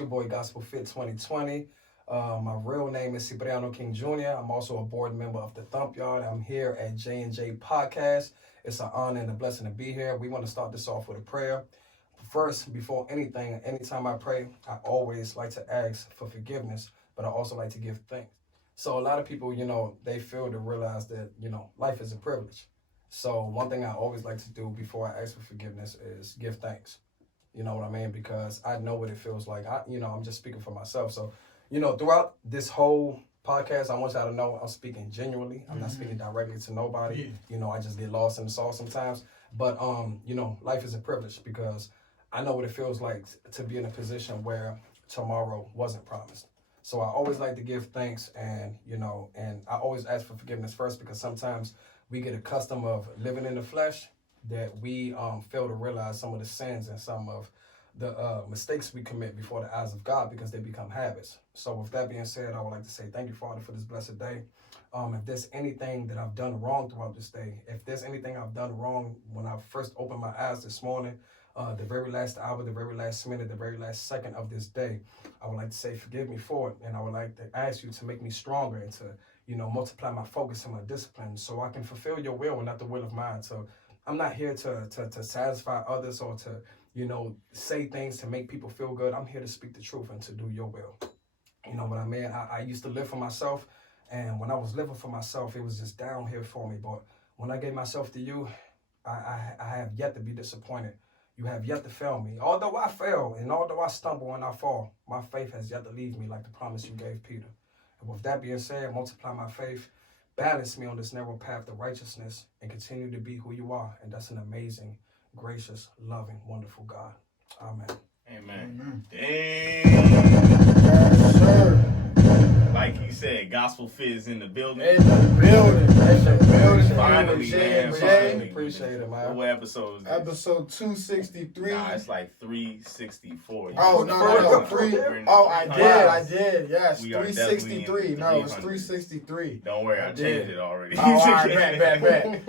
your boy GospelFit 2020. My real name is Cipriano King Jr. I'm also a board member of the Thump Yard. I'm here at J&J Podcast. It's an honor and a blessing to be here. We want to start this off with a prayer. First, before anything, anytime I pray, I always like to ask for forgiveness, but I also like to give thanks. So a lot of people, they fail to realize that, life is a privilege. So one thing I always like to do before I ask for forgiveness is give thanks. You know what I mean? Because I know what it feels like. I'm just speaking for myself. So, throughout this whole podcast, I want y'all to know I'm speaking genuinely. I'm not speaking directly to nobody. Yeah. I just get lost in the sauce sometimes. But, life is a privilege because I know what it feels like to be in a position where tomorrow wasn't promised. So I always like to give thanks and I always ask for forgiveness first because sometimes we get accustomed of living in the flesh that we fail to realize some of the sins and some of the mistakes we commit before the eyes of God because they become habits. So with that being said, I would like to say thank you, Father, for this blessed day. If there's anything that I've done wrong throughout this day, if there's anything I've done wrong when I first opened my eyes this morning, the very last hour, the very last minute, the very last second of this day, I would like to say forgive me for it. And I would like to ask you to make me stronger and to, multiply my focus and my discipline so I can fulfill your will and not the will of mine. So I'm not here to satisfy others or to, say things to make people feel good. I'm here to speak the truth and to do your will. You know what I mean? I used to live for myself. And when I was living for myself, it was just downhill for me. But when I gave myself to you, I have yet to be disappointed. You have yet to fail me. Although I fail and although I stumble and I fall, my faith has yet to leave me like the promise you gave Peter. And with that being said, multiply my faith, balance me on this narrow path to righteousness, and continue to be who you are. And that's an amazing, gracious, loving, wonderful God. Amen. Amen. Amen. Yes, sir. Like you said, GospelFit is in the building. In the building. Finally, man. Finally. Appreciate it, man. What episode is this? Episode 263. Nah, it's like 364. Oh, no. I did. Yes, 363. No, it's 363. Don't worry, I changed it already. Oh, all right, bet.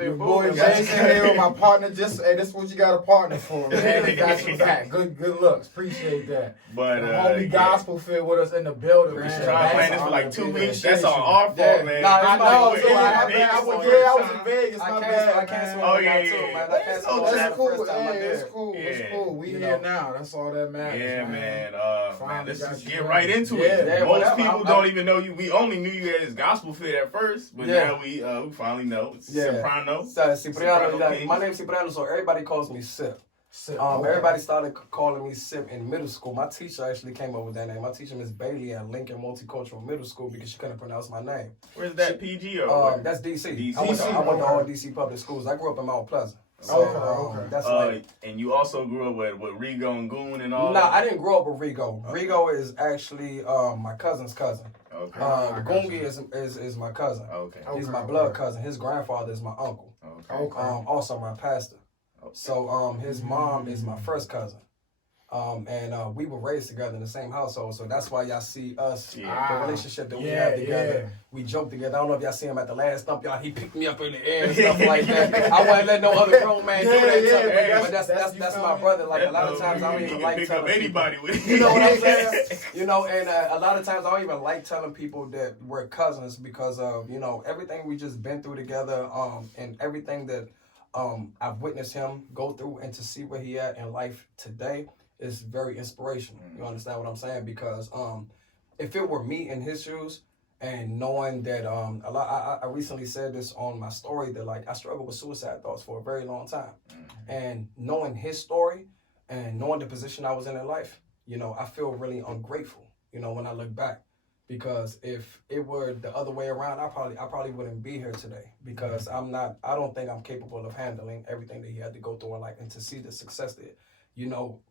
Your boy Jason here with my partner. This is what you got a partner for, man. Got your back. Good looks. Appreciate that. But homie GospelFit with us in the building. We've been trying this for like 2 weeks. That's on our fault, man. I know. I was in Vegas. My bad. I canceled. Oh, yeah. That's cool. It's cool. We here now. That's all that matters. Yeah, man. Let's just get right into it. Yeah, most people don't even know you. We only knew you as GospelFit at first, but now we finally know. It's Cipriano. Cipriano. My name's Cipriano, so everybody calls me Cip. Everybody started calling me Cip in middle school. My teacher actually came up with that name. My teacher, Miss Bailey, at Lincoln Multicultural Middle School because she couldn't pronounce my name. Where's that, PG or that's DC. DC. I went to all DC public schools. I grew up in Mount Pleasant. So, okay. That's and you also grew up with Rigo and Goon and all that? Nah, I didn't grow up with Rigo. Okay. Rigo is actually my cousin's cousin. Okay. Goongi is my cousin. Okay. He's my blood cousin. His grandfather is my uncle. Okay. Also my pastor. Okay. So his mom is my first cousin. And we were raised together in the same household, so that's why y'all see us, the relationship that we have together. Yeah. We joke together. I don't know if y'all see him at the last Thump Y'all. He picked me up in the air and stuff like that. I wouldn't let no other grown man do that. But that's my brother. Like a lot of times I don't even like telling anybody with. You know what I'm saying? And a lot of times I don't even like telling people that we're cousins because of everything we just been through together, and everything that I've witnessed him go through, and to see where he at in life today. Is very inspirational. You understand what I'm saying? Because if it were me in his shoes and knowing that I recently said this on my story that like I struggled with suicide thoughts for a very long time. And knowing his story and knowing the position I was in life, I feel really ungrateful, when I look back. Because if it were the other way around, I probably wouldn't be here today because I don't think I'm capable of handling everything that he had to go through in life, and to see the success that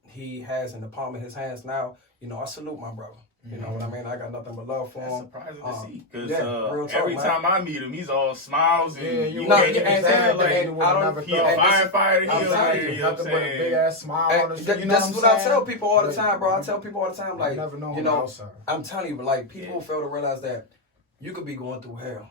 he has in the palm of his hands now, I salute my brother. You know what I mean? I got nothing but love for him. That's surprising to see. Because every time I meet him, he's all smiles and he a firefighter. He's nothing but a big ass smile on his face. That's what I tell people all the time, bro. I tell people all the time, like, never know I'm telling you, like, people fail to realize that you could be going through hell.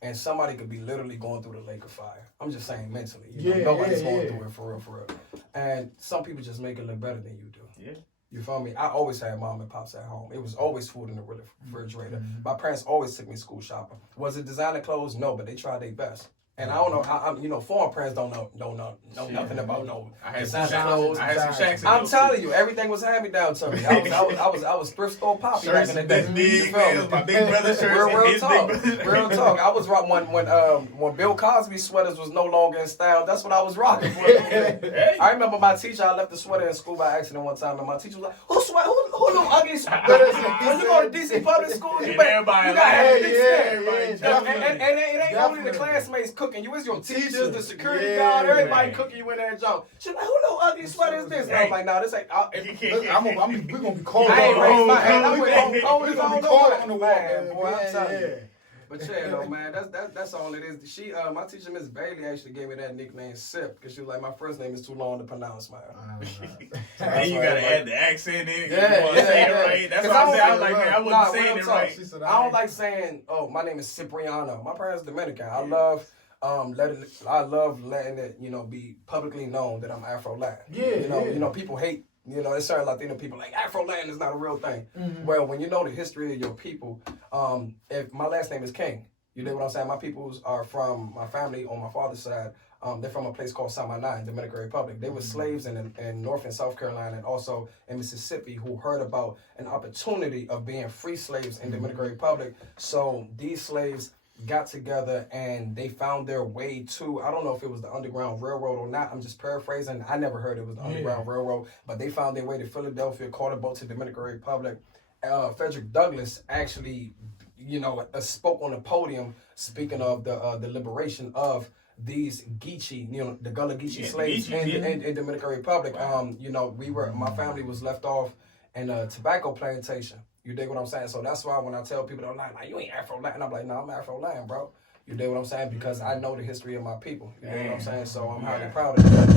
And somebody could be literally going through the lake of fire. I'm just saying mentally. Nobody's going through it for real. And some people just make it look better than you do. Yeah. You feel me? I always had mom and pops at home. It was always food in the refrigerator. My parents always took me school shopping. Was it designer clothes? No, but they tried their best. And I don't know. Foreign parents don't know nothing about no designer clothes. I had some Shaqs. I'm telling you, everything was hand me down to me. I was thrift store poppy back in the day. Big, man, my big brother shirts. Real talk. I was rocking when Bill Cosby sweaters was no longer in style. That's what I was rocking for. I remember my teacher. I left the sweater in school by accident one time, and my teacher was like, "Who no ugly sweaters? When you go to DC public school, you gotta have a big skin." And it ain't only the classmates cooking you, it's your teachers, the security guard, everybody cooking you in that job. She's like, "Who no ugly sweater is this?" And I was like, "No, this ain't." We're gonna be cold. I ain't raised my hand. I'm with cold as on the wall, man. Boy, I'm telling you. But yeah, though, man, that's all it is. She, my teacher, Miss Bailey, actually gave me that nickname Sip because she was like, my first name is too long to pronounce, man. And you gotta add the accent in. Yeah. Right. That's what I said. I was like, man, I wasn't saying it right. I don't like saying, "Oh, my name is Cipriano." My parents Dominican. I love letting it, be publicly known that I'm Afro-Latin. You know, people hate. There's certain Latino people like Afro-Latin is not a real thing. Well, when you know the history of your people, if my last name is King, you know what I'm saying? My peoples are from my family on my father's side. They're from a place called Samaná in Dominican Republic. They were slaves in North and South Carolina and also in Mississippi who heard about an opportunity of being free slaves in Dominican Republic. So these slaves got together and they found their way to, I don't know if it was the Underground Railroad or not, I'm just paraphrasing. I never heard it was the Underground Railroad, but they found their way to Philadelphia, caught a boat to Dominican Republic. Frederick Douglass actually, spoke on the podium speaking of the liberation of these Geechee, the Gullah Geechee slaves in Dominican Republic. Wow. My family was left off in a tobacco plantation. You dig what I'm saying? So that's why when I tell people, they're like, "You ain't Afro-Latin," I'm like, "No, I'm Afro-Latin, bro." You dig what I'm saying? Because I know the history of my people. You dig what I'm saying? So I'm highly proud of that.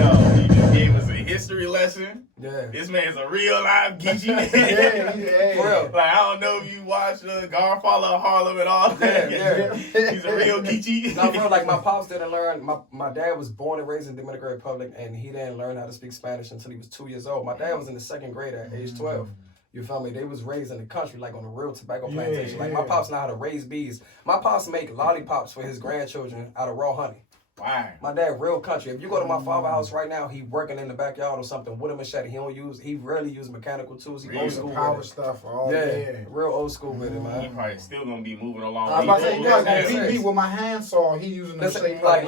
Yo, you just gave us a history lesson. Yeah. This man's a real live Geechee. For real. Like, I don't know if you watched Godfather of Harlem and all that. Yeah. He's a real Geechee. No, bro, like my pops didn't learn. My dad was born and raised in Dominican Republic, and he didn't learn how to speak Spanish until he was 2 years old. My dad was in the second grade at age 12. You feel me? They was raised in the country, like on a real tobacco plantation. Like my pops know how to raise bees. My pops make lollipops for his grandchildren out of raw honey. Wow. My dad, real country. If you go to my father's house right now, he working in the backyard or something with a machete. He rarely use mechanical tools. He old school power with it. stuff. Real old school with it, man. He probably still gonna be moving along. I was about to say, he gonna beat me with my handsaw. He using the same like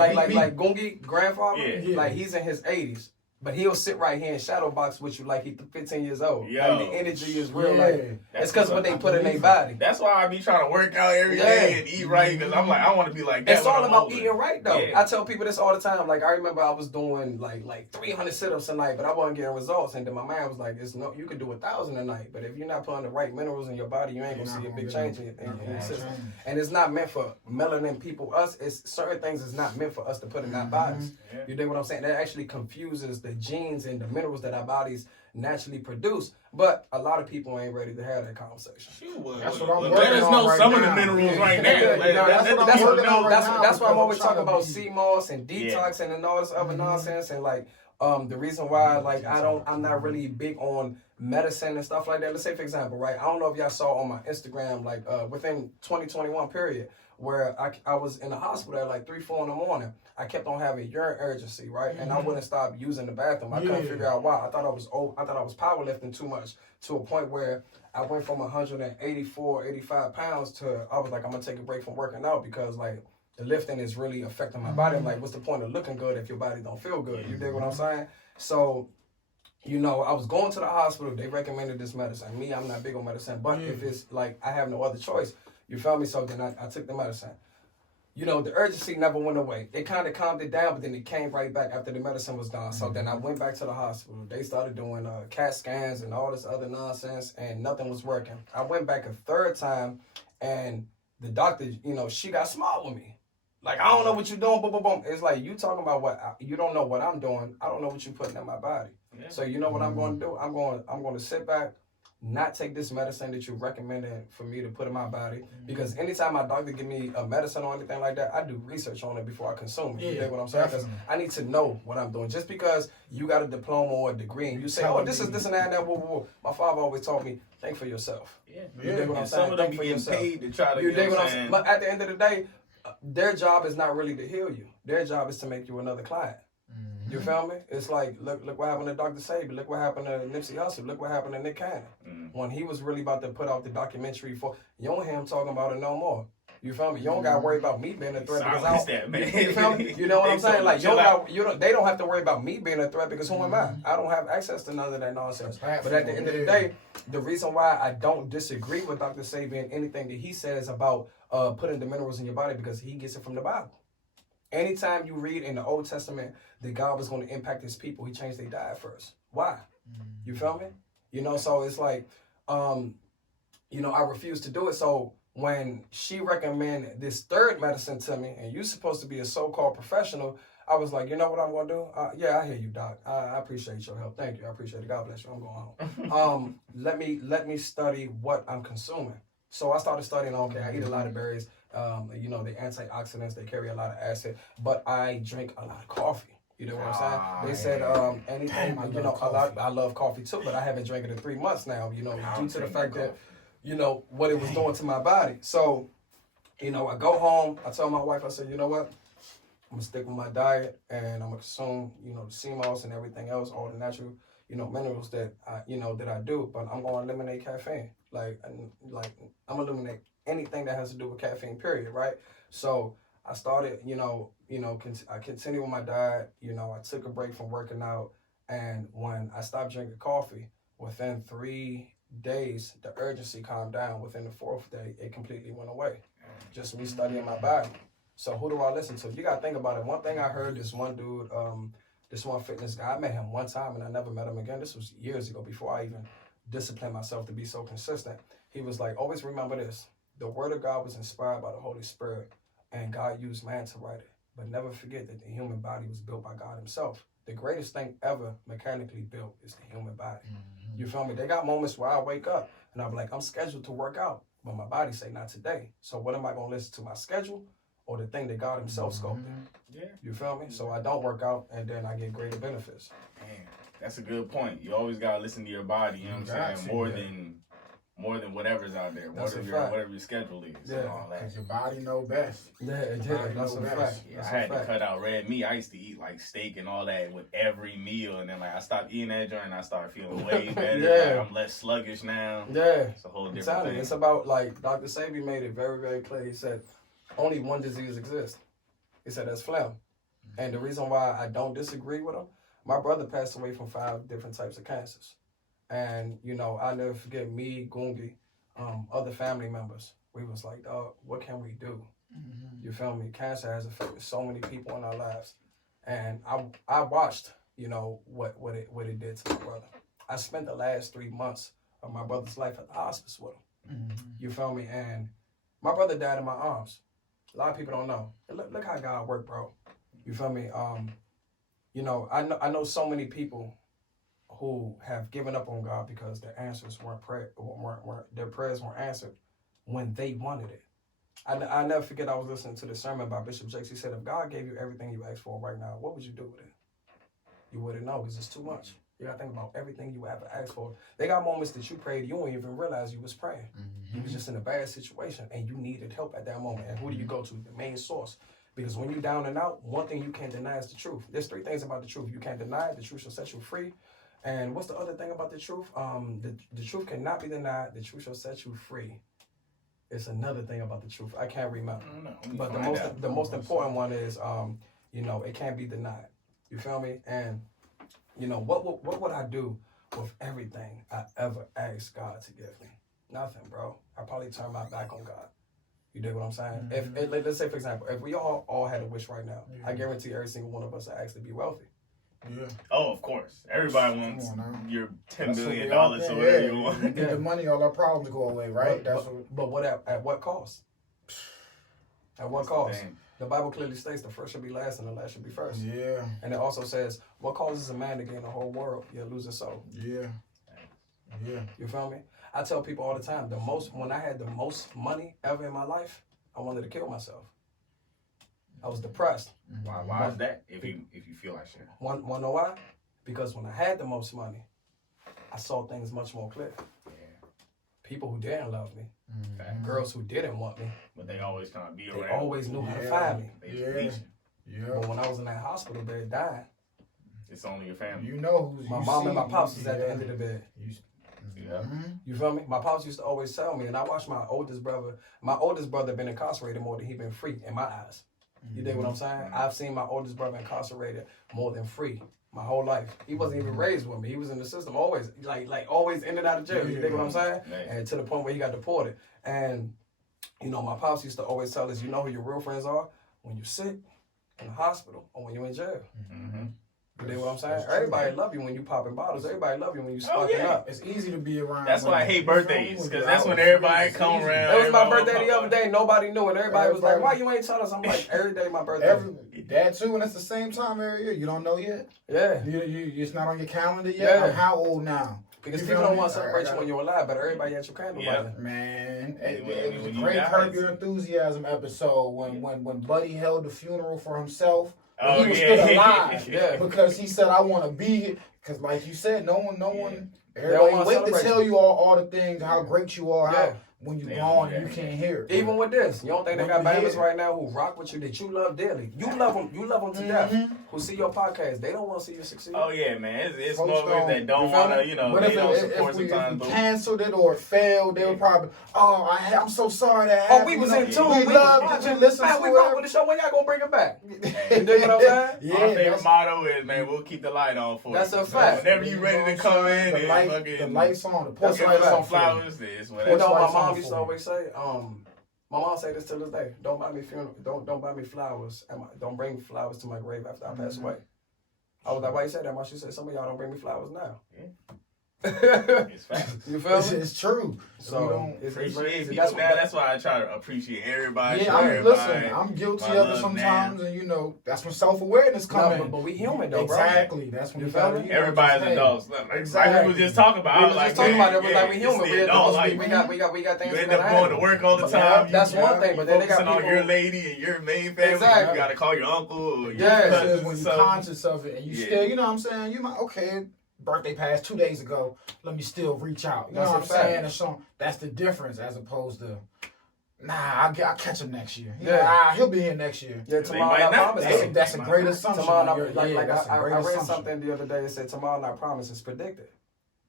Gungi grandfather. Like he's in his 80s. But he'll sit right here and shadow box with you like he's 15 years old. Like the energy is real. Like it's because what they put in their body. That's why I be trying to work out every day and eat right because I'm like I want to be like that. It's all about eating right though. I tell people this all the time. Like I remember I was doing like 300 sit-ups a night, but I wasn't getting results. And then my man was like, you can do 1,000 a night, but if you're not putting the right minerals in your body, you ain't gonna see a big change in your system. And it's not meant for melanin people. It's certain things is not meant for us to put in our bodies. You dig what I'm saying? That actually confuses the genes and the minerals that our bodies naturally produce, but a lot of people ain't ready to have that conversation. That's what I'm working on. Let us know right some now. of the minerals right now. That's why I'm always talking about CMOS and detoxing and all this other nonsense. And like the reason why I'm not really big on medicine and stuff like that. Let's say for example, right? I don't know if y'all saw on my Instagram within 2021 period where I was in the hospital at like 3-4 in the morning. I kept on having urine urgency, right? And I wouldn't stop using the bathroom. I couldn't figure out why. I thought I was powerlifting too much to a point where I went from 184, 85 pounds to I was like, I'm gonna take a break from working out because like the lifting is really affecting my body. I'm like, what's the point of looking good if your body don't feel good? You dig what I'm saying? So, I was going to the hospital. They recommended this medicine. Me, I'm not big on medicine, but if it's like I have no other choice, you feel me? So then I took the medicine. The urgency never went away. It kind of calmed it down, but then it came right back after the medicine was done. So then I went back to the hospital. They started doing CAT scans and all this other nonsense, and nothing was working. I went back a third time, and the doctor, she got smart with me. Like, I don't know what you're doing, boom, boom, boom. It's like, you talking about you don't know what I'm doing. I don't know what you're putting in my body. Yeah. So you know what I'm going to do? I'm going to sit back, not take this medicine that you recommended for me to put in my body. Because anytime my doctor give me a medicine or anything like that, I do research on it before I consume it. You get what I'm saying? Because I need to know what I'm doing. Just because you got a diploma or a degree and you say, oh, this is this and that and that, whoa, whoa, whoa. My father always taught me, think for yourself. Yeah. You dig what I'm saying? Some of them be getting paid to try to, you dig what I'm saying? But at the end of the day, their job is not really to heal you. Their job is to make you another client. You feel me? It's like, look what happened to Dr. Sabi. Look what happened to Nipsey Hussle. Look what happened to Nick Cannon. When he was really about to put out the documentary for, you don't hear him talking about it no more. You feel me? You don't got to worry about me being a threat because I don't. You feel me? You know what I'm saying? Like, they don't have to worry about me being a threat because who am I? I don't have access to none of that nonsense. But at the end of the day, the reason why I don't disagree with Dr. Sabi and anything that he says about putting the minerals in your body because he gets it from the Bible. Anytime you read in the Old Testament that God was going to impact his people, he changed their diet first. Why? You feel me? You know, so it's like, you know, I refuse to do it. So when she recommended this third medicine to me, and you're supposed to be a so-called professional, I was like, you know what I'm going to do? Yeah, I hear you, Doc. I appreciate your help. Thank you. I appreciate it. God bless you. I'm going home. Let me study what I'm consuming. So I started studying, okay, I eat a lot of berries. You know, the antioxidants, they carry a lot of acid, but I drink a lot of coffee. You know what I'm saying? They said anything, you know, I love coffee too, but I haven't drank it in 3 months now, you know, due to the fact that, you know, what it was doing to my body. So, you know, I go home, I tell my wife, I said, you know what? I'm gonna stick with my diet and I'm gonna consume, you know, the sea moss and everything else, all the natural, you know, minerals that I do, but I'm gonna eliminate caffeine. Like I'm gonna eliminate anything that has to do with caffeine, period, right? So I started, I continued with my diet. You know, I took a break from working out, and when I stopped drinking coffee, within 3 days, the urgency calmed down. Within the 4th day, it completely went away. Just me studying my body. So who do I listen to? You gotta think about it. One thing I heard, this one dude, this one fitness guy, I met him one time and I never met him again. This was years ago before I even disciplined myself to be so consistent. He was like, always remember this. The word of God was inspired by the Holy Spirit and God used man to write it. But never forget that the human body was built by God himself. The greatest thing ever mechanically built is the human body. You feel me? They got moments where I wake up and I'm like, I'm scheduled to work out, but my body say not today. So what am I gonna listen to, my schedule or the thing that God himself sculpted? Yeah. You feel me? So I don't work out and then I get greater benefits. Man, that's a good point. You always gotta listen to your body, you know what I'm saying? More than whatever's out there, whatever your schedule is. Yeah, because your body know best. Yeah, that's a fact. I had to cut out red meat. I used to eat like steak and all that with every meal, and then like I stopped eating that joint and I started feeling way better. Like, I'm less sluggish now. Yeah, it's a whole different thing. It's about, like, Dr. Sabi made it very, very clear. He said, only one disease exists. He said that's phlegm. And the reason why I don't disagree with him, my brother passed away from 5 different types of cancers. And, you know, I'll never forget me, Gungi, other family members. We was like, dog, what can we do? You feel me? Cancer has affected so many people in our lives. And I watched, you know, what it did to my brother. I spent the last 3 months of my brother's life at the hospice with him. You feel me? And my brother died in my arms. A lot of people don't know. Look how God worked, bro. You feel me? You know, I know so many people who have given up on God because their answers their prayers weren't answered when they wanted it. I never forget, I was listening to the sermon by Bishop Jakes. He said, if God gave you everything you asked for right now, what would you do with it? You wouldn't know because it's too much. You gotta think about everything you ever asked for. They got moments that you prayed, you don't even realize you was praying. You was just in a bad situation and you needed help at that moment. And who do you go to? The main source. Because when you're down and out, one thing you can't deny is the truth. There's 3 things about the truth. You can't deny it. The truth shall set you free. And what's the other thing about the truth? The truth cannot be denied. The truth shall set you free. It's another thing about the truth. I can't remember. But the most important one is, you know, it can't be denied. You feel me? And, you know, what would I do with everything I ever asked God to give me? Nothing, bro. I probably turn my back on God. You dig what I'm saying? If let's say, for example, if we all had a wish right now, I guarantee every single one of us would ask to be wealthy. Yeah. Oh, of course. Everybody wants your $10 billion or whatever you want. You get the money, all our problems go away, right? But what at what cost? At what cost? The Bible clearly states the first should be last and the last should be first. Yeah. And it also says, what causes a man to gain the whole world yet lose his soul? Yeah. Yeah. You feel me? I tell people all the time, when I had the most money ever in my life, I wanted to kill myself. I was depressed. Why is that? If you feel like shit. Wanna know why? Because when I had the most money, I saw things much more clear. Yeah. People who didn't love me, Facts. girls who didn't want me, But they always trying to be they around. always knew how to find me. They just reaching. Yeah. But when I was in that hospital bed dying, It's only your family. You know who's my mom and my pops was at the end of the bed. Yeah. You feel me? My pops used to always tell me, and I watched my oldest brother been incarcerated more than he been free in my eyes. You dig what I'm saying? I've seen my oldest brother incarcerated more than free my whole life. He wasn't even raised with me. He was in the system always, like always in and out of jail. You dig what I'm saying? And to the point where he got deported. And, you know, my pops used to always tell us, you know who your real friends are? When you're sick, in the hospital, or when you're in jail. Mm-hmm. You dig what I'm saying? Everybody love you when you popping bottles. Everybody love you when you sparking up. It's easy to be around. That's why I hate birthdays, because that's when everybody come around. It was my birthday the other day. Nobody knew, and everybody was like, "Why you ain't tell us?" I'm like, "Every day my birthday." That too, and it's the same time every year. You don't know yet. Yeah. You it's not on your calendar yet. Yeah. I'm how old now? Because You people feel don't me? want to celebrate you when you're alive, but everybody at your candle lighting. Man, it was when a you great die, Curb Your Enthusiasm episode when Buddy held the funeral for himself. Oh, He was yeah. still alive. Yeah. Because he said, "I want to be here." Because like you said, no one. wanna Everybody wait to celebrate tell you. you all the things, how great you are, Yeah. how when you They gone don't you do can't hear it. Even with this, you don't think they got When you babies hear- right now who rock with you that you love dearly. You love them to death. Who see your podcast, they don't want to see you succeed. Oh yeah, man. It's Folks motherfuckers that you don't feel want to, me? you know, But they don't if support we sometimes. but- canceled it or it failed, they would probably, I'm so sorry that Oh, happened. we was You know, in tune. We loved it. Listen Man, to we it. rock with the show. When y'all gonna bring it back? You Hey, dig what I'm saying? Yeah, Our favorite that's- motto is, man, we'll keep the light on for That's you. a fact. Whenever you ready to come in, the and light, fucking the lights on, the That's porch a lights fact. on some flowers, this, You whatever. know, my lights on mom used to for you. always say, my mom say this till this day. Don't buy me don't buy me flowers. Don't bring flowers to my grave after I pass away. I was like, why you say that? Mom, she said, some of y'all don't bring me flowers now. It's facts. You feel me? It's true. So it's very Appreciate easy. people now. That's why I try to appreciate everybody. Yeah, show everybody listen, I'm guilty my of it love, sometimes, man. and you know that's when self-awareness comes in. but we human though, bro. Exactly. That's when You you feel gotta. me? You know, Everybody's just, hey, adults. Like we Exactly. was just talking about. We I was was just like, talking about it. yeah, Like we human. it's the We adult, like, we got things you we end up gotta going to handle. work all the Yeah, time. that's one thing, but then they got focusing on people- your lady and your main family. Exactly. You got to call your uncle or your Yeah, Because cousins when or you're something. conscious of it and you Yeah. still, you know what I'm saying, you might, okay, birthday passed 2 days ago, let me still reach out. You know That's what a I'm fact. saying? And so that's the difference as opposed to, I'll catch him next year. You know, Yeah. he'll be here next year. Yeah, They tomorrow might not not. promise. That's, though. that's a great assumption. Tomorrow not, Yeah, that's a I great read assumption. something the other day that said tomorrow not promise is predicted.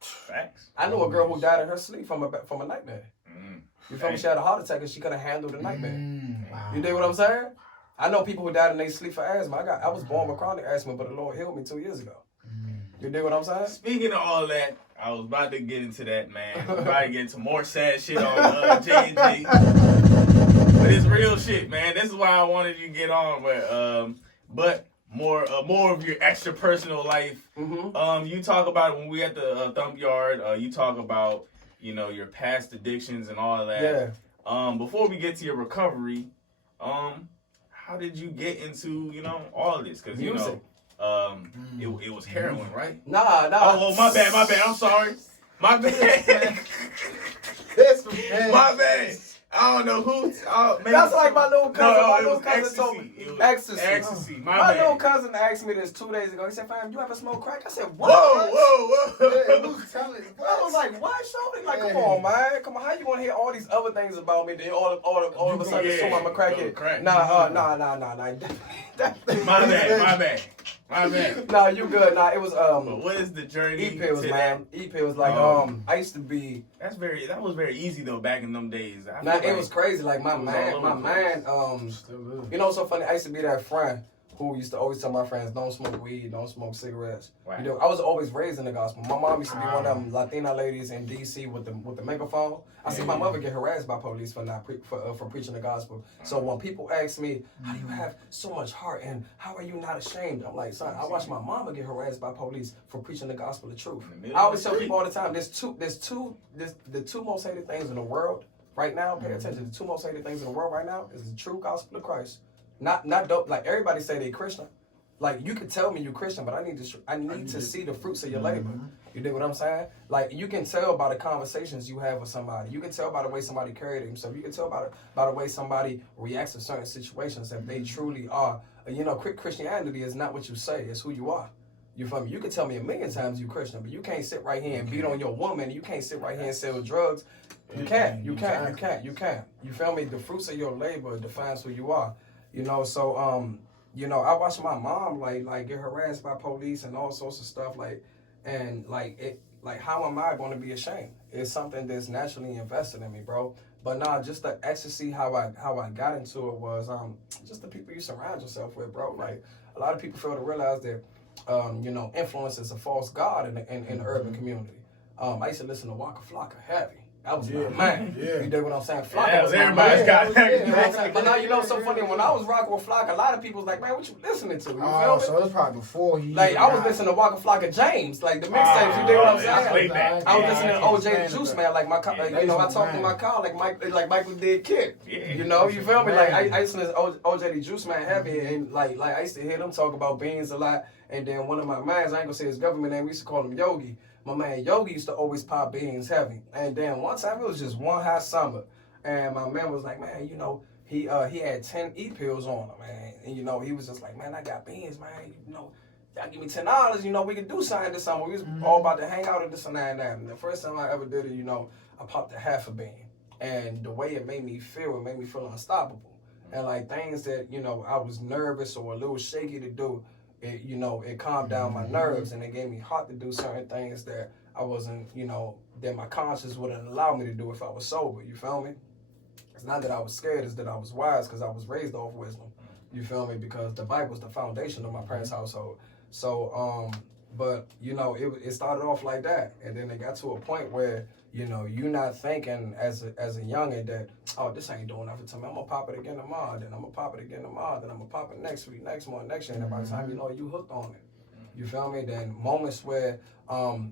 Facts. I knew a girl who died in her sleep from a nightmare. Mm. You feel me? She had a heart attack and she couldn't handle the nightmare. Wow. You dig what I'm saying? I know people who died in their sleep for asthma. I was born with chronic asthma, but the Lord healed me 2 years ago. You dig what I'm saying? Speaking of all that, I was about to get into that, man. We're about to get into more sad shit on J&J. But it's real shit, man. This is why I wanted you to get on. But more of your extra personal life. Mm-hmm. You talk about when we at the Thump Yard. You talk about your past addictions and all of that. Yeah. Before we get to your recovery, how did you get into all of this? Because Music. it was heroin, right? Nah. Oh, my bad. I'm sorry. My bad. My bad. I don't know who. Oh, maybe That's like my little cousin. No, my it little was cousin told ecstasy. me. It was Ecstasy. ecstasy. My My bad. little cousin asked me this 2 days ago. He said, "Fam, you ever smoke crack?" I said, "What?" Whoa. I was like, "What?" Shorty, like, come on, man. Come on, how you want to hear all these other things about me? Then all of a sudden, Yeah, I'm a crackhead. crack. Nah. My bad. Nah, you good. Nah, it was But what is the journey E-pills, to man. E-pills, like Oh. I used to be. that? That was very easy though back in them days. I Nah, feel it was crazy. Like my it was all man, over the place. you know, what's so funny. I used to be that friend who used to always tell my friends, "Don't smoke weed, don't smoke cigarettes." Right. You know, I was always raised in the gospel. My mom used to be one of them Latina ladies in D.C. with the megaphone. I see my mother get harassed by police for not for preaching the gospel. So when people ask me, "How do you have so much heart and how are you not ashamed?" I'm like, "Son, I watched my mama get harassed by police for preaching the gospel, the truth." I always tell people all the time, the two most hated things in the world right now. Pay attention. The two most hated things in the world right now is the true gospel of Christ. Not dope. Like everybody say they Christian. Like you could tell me you Christian, but I need to see the fruits of your labor. You dig what I'm saying? Like, you can tell by the conversations you have with somebody. You can tell by the way somebody carries themselves. You can tell by the way somebody reacts to certain situations if they truly are. You know, Christianity is not what you say, it's who you are. You feel me? You can tell me a million times you Christian, but you can't sit right here and beat on your woman. You can't sit right here and sell drugs. You can't. You can't. You feel me? The fruits of your labor defines who you are. You know, so you know, I watched my mom like get harassed by police and all sorts of stuff, and how am I going to be ashamed? It's something that's naturally invested in me, bro. But nah, just the ecstasy, how I got into it was just the people you surround yourself with, bro. Like, a lot of people fail to realize that you know, influence is a false god in the urban community. I used to listen to Waka Flocka heavy. That was my man. Yeah. You dig what I'm saying? Flocka Yeah, was everybody's got that. But now, you know what's so funny? When I was rocking with Flocka, a lot of people was like, man, what you listening to? You feel me? So it was probably before he. Like, I was listening to Waka Flocka James, like the mixtapes. You dig what I'm saying? I was listening to OJ the Juice Man, like you know, I talked to my car like Michael did Kid. You know, you feel me? Like, I used to listen to OJ the Juice Man heavy, and like I used to hear them talk about beans a lot. And then one of my mans, I ain't gonna say his government name, we used to call him Yogi. My man Yogi used to always pop beans heavy. And then one time, it was just one hot summer, and my man was like, man, you know, he had 10 E-pills on him, man. And, you know, he was just like, man, I got beans, man. You know, y'all give me $10, you know, we can do something this summer. We was all about to hang out at this and that. And the first time I ever did it, you know, I popped a half a bean. And the way it made me feel unstoppable. And like things that, you know, I was nervous or a little shaky to do, it, you know, it calmed down my nerves, and it gave me heart to do certain things that I wasn't, you know, that my conscience wouldn't allow me to do if I was sober. You feel me? It's not that I was scared, it's that I was wise, because I was raised off wisdom. You feel me? Because the Bible's the foundation of my parents' household. So, but, you know, it started off like that, and then it got to a point where, you know, you're not thinking as a youngin' that, oh, this ain't doing nothing to me. I'm gonna pop it again tomorrow, then I'm gonna pop it again tomorrow, then I'm gonna pop it next week, next month, next year. And by the time you know it, you hooked on it. You feel me? Then moments where,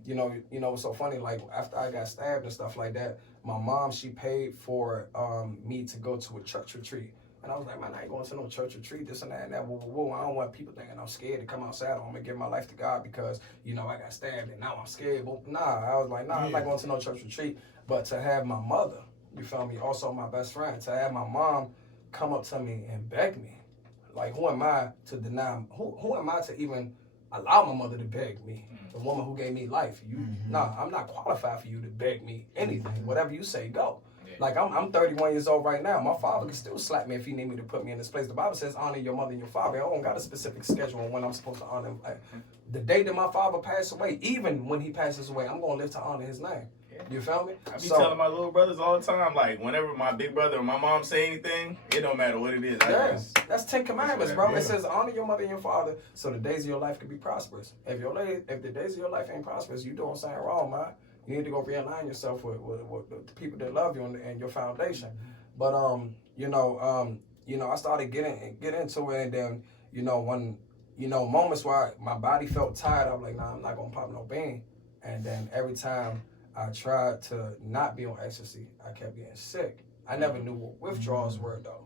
you know, it's so funny. Like, after I got stabbed and stuff like that, my mom, she paid for me to go to a church retreat. And I was like, man, I ain't going to no church retreat, this and that and that. Whoa, whoa, whoa. I don't want people thinking I'm scared to come outside. I'm going to give my life to God because, you know, I got stabbed and now I'm scared. But nah, I was like, nah, I'm not going to no church retreat. But to have my mother, you feel me, also my best friend, to have my mom come up to me and beg me. Like, who am I to deny, who am I to even allow my mother to beg me? The woman who gave me life. Nah, I'm not qualified for you to beg me anything. Whatever you say, go. Like, I'm 31 years old right now. My father can still slap me if he need me to put me in this place. The Bible says honor your mother and your father. I don't got a specific schedule on when I'm supposed to honor him. Like, the day that my father passed away, even when he passes away, I'm going to live to honor his name. You feel me? I be telling my little brothers all the time, like, whenever my big brother or my mom say anything, it don't matter what it is. That's 10 commandments, bro. It says honor your mother and your father so the days of your life can be prosperous. If the days of your life ain't prosperous, you doing something wrong, man. You need to go realign yourself with the people that love you and your foundation. But you know, I started getting into it, and then, you know, when, you know, moments where my body felt tired, I'm like, nah, I'm not gonna pop no bean. And then every time I tried to not be on ecstasy, I kept getting sick. I never knew what withdrawals were, though.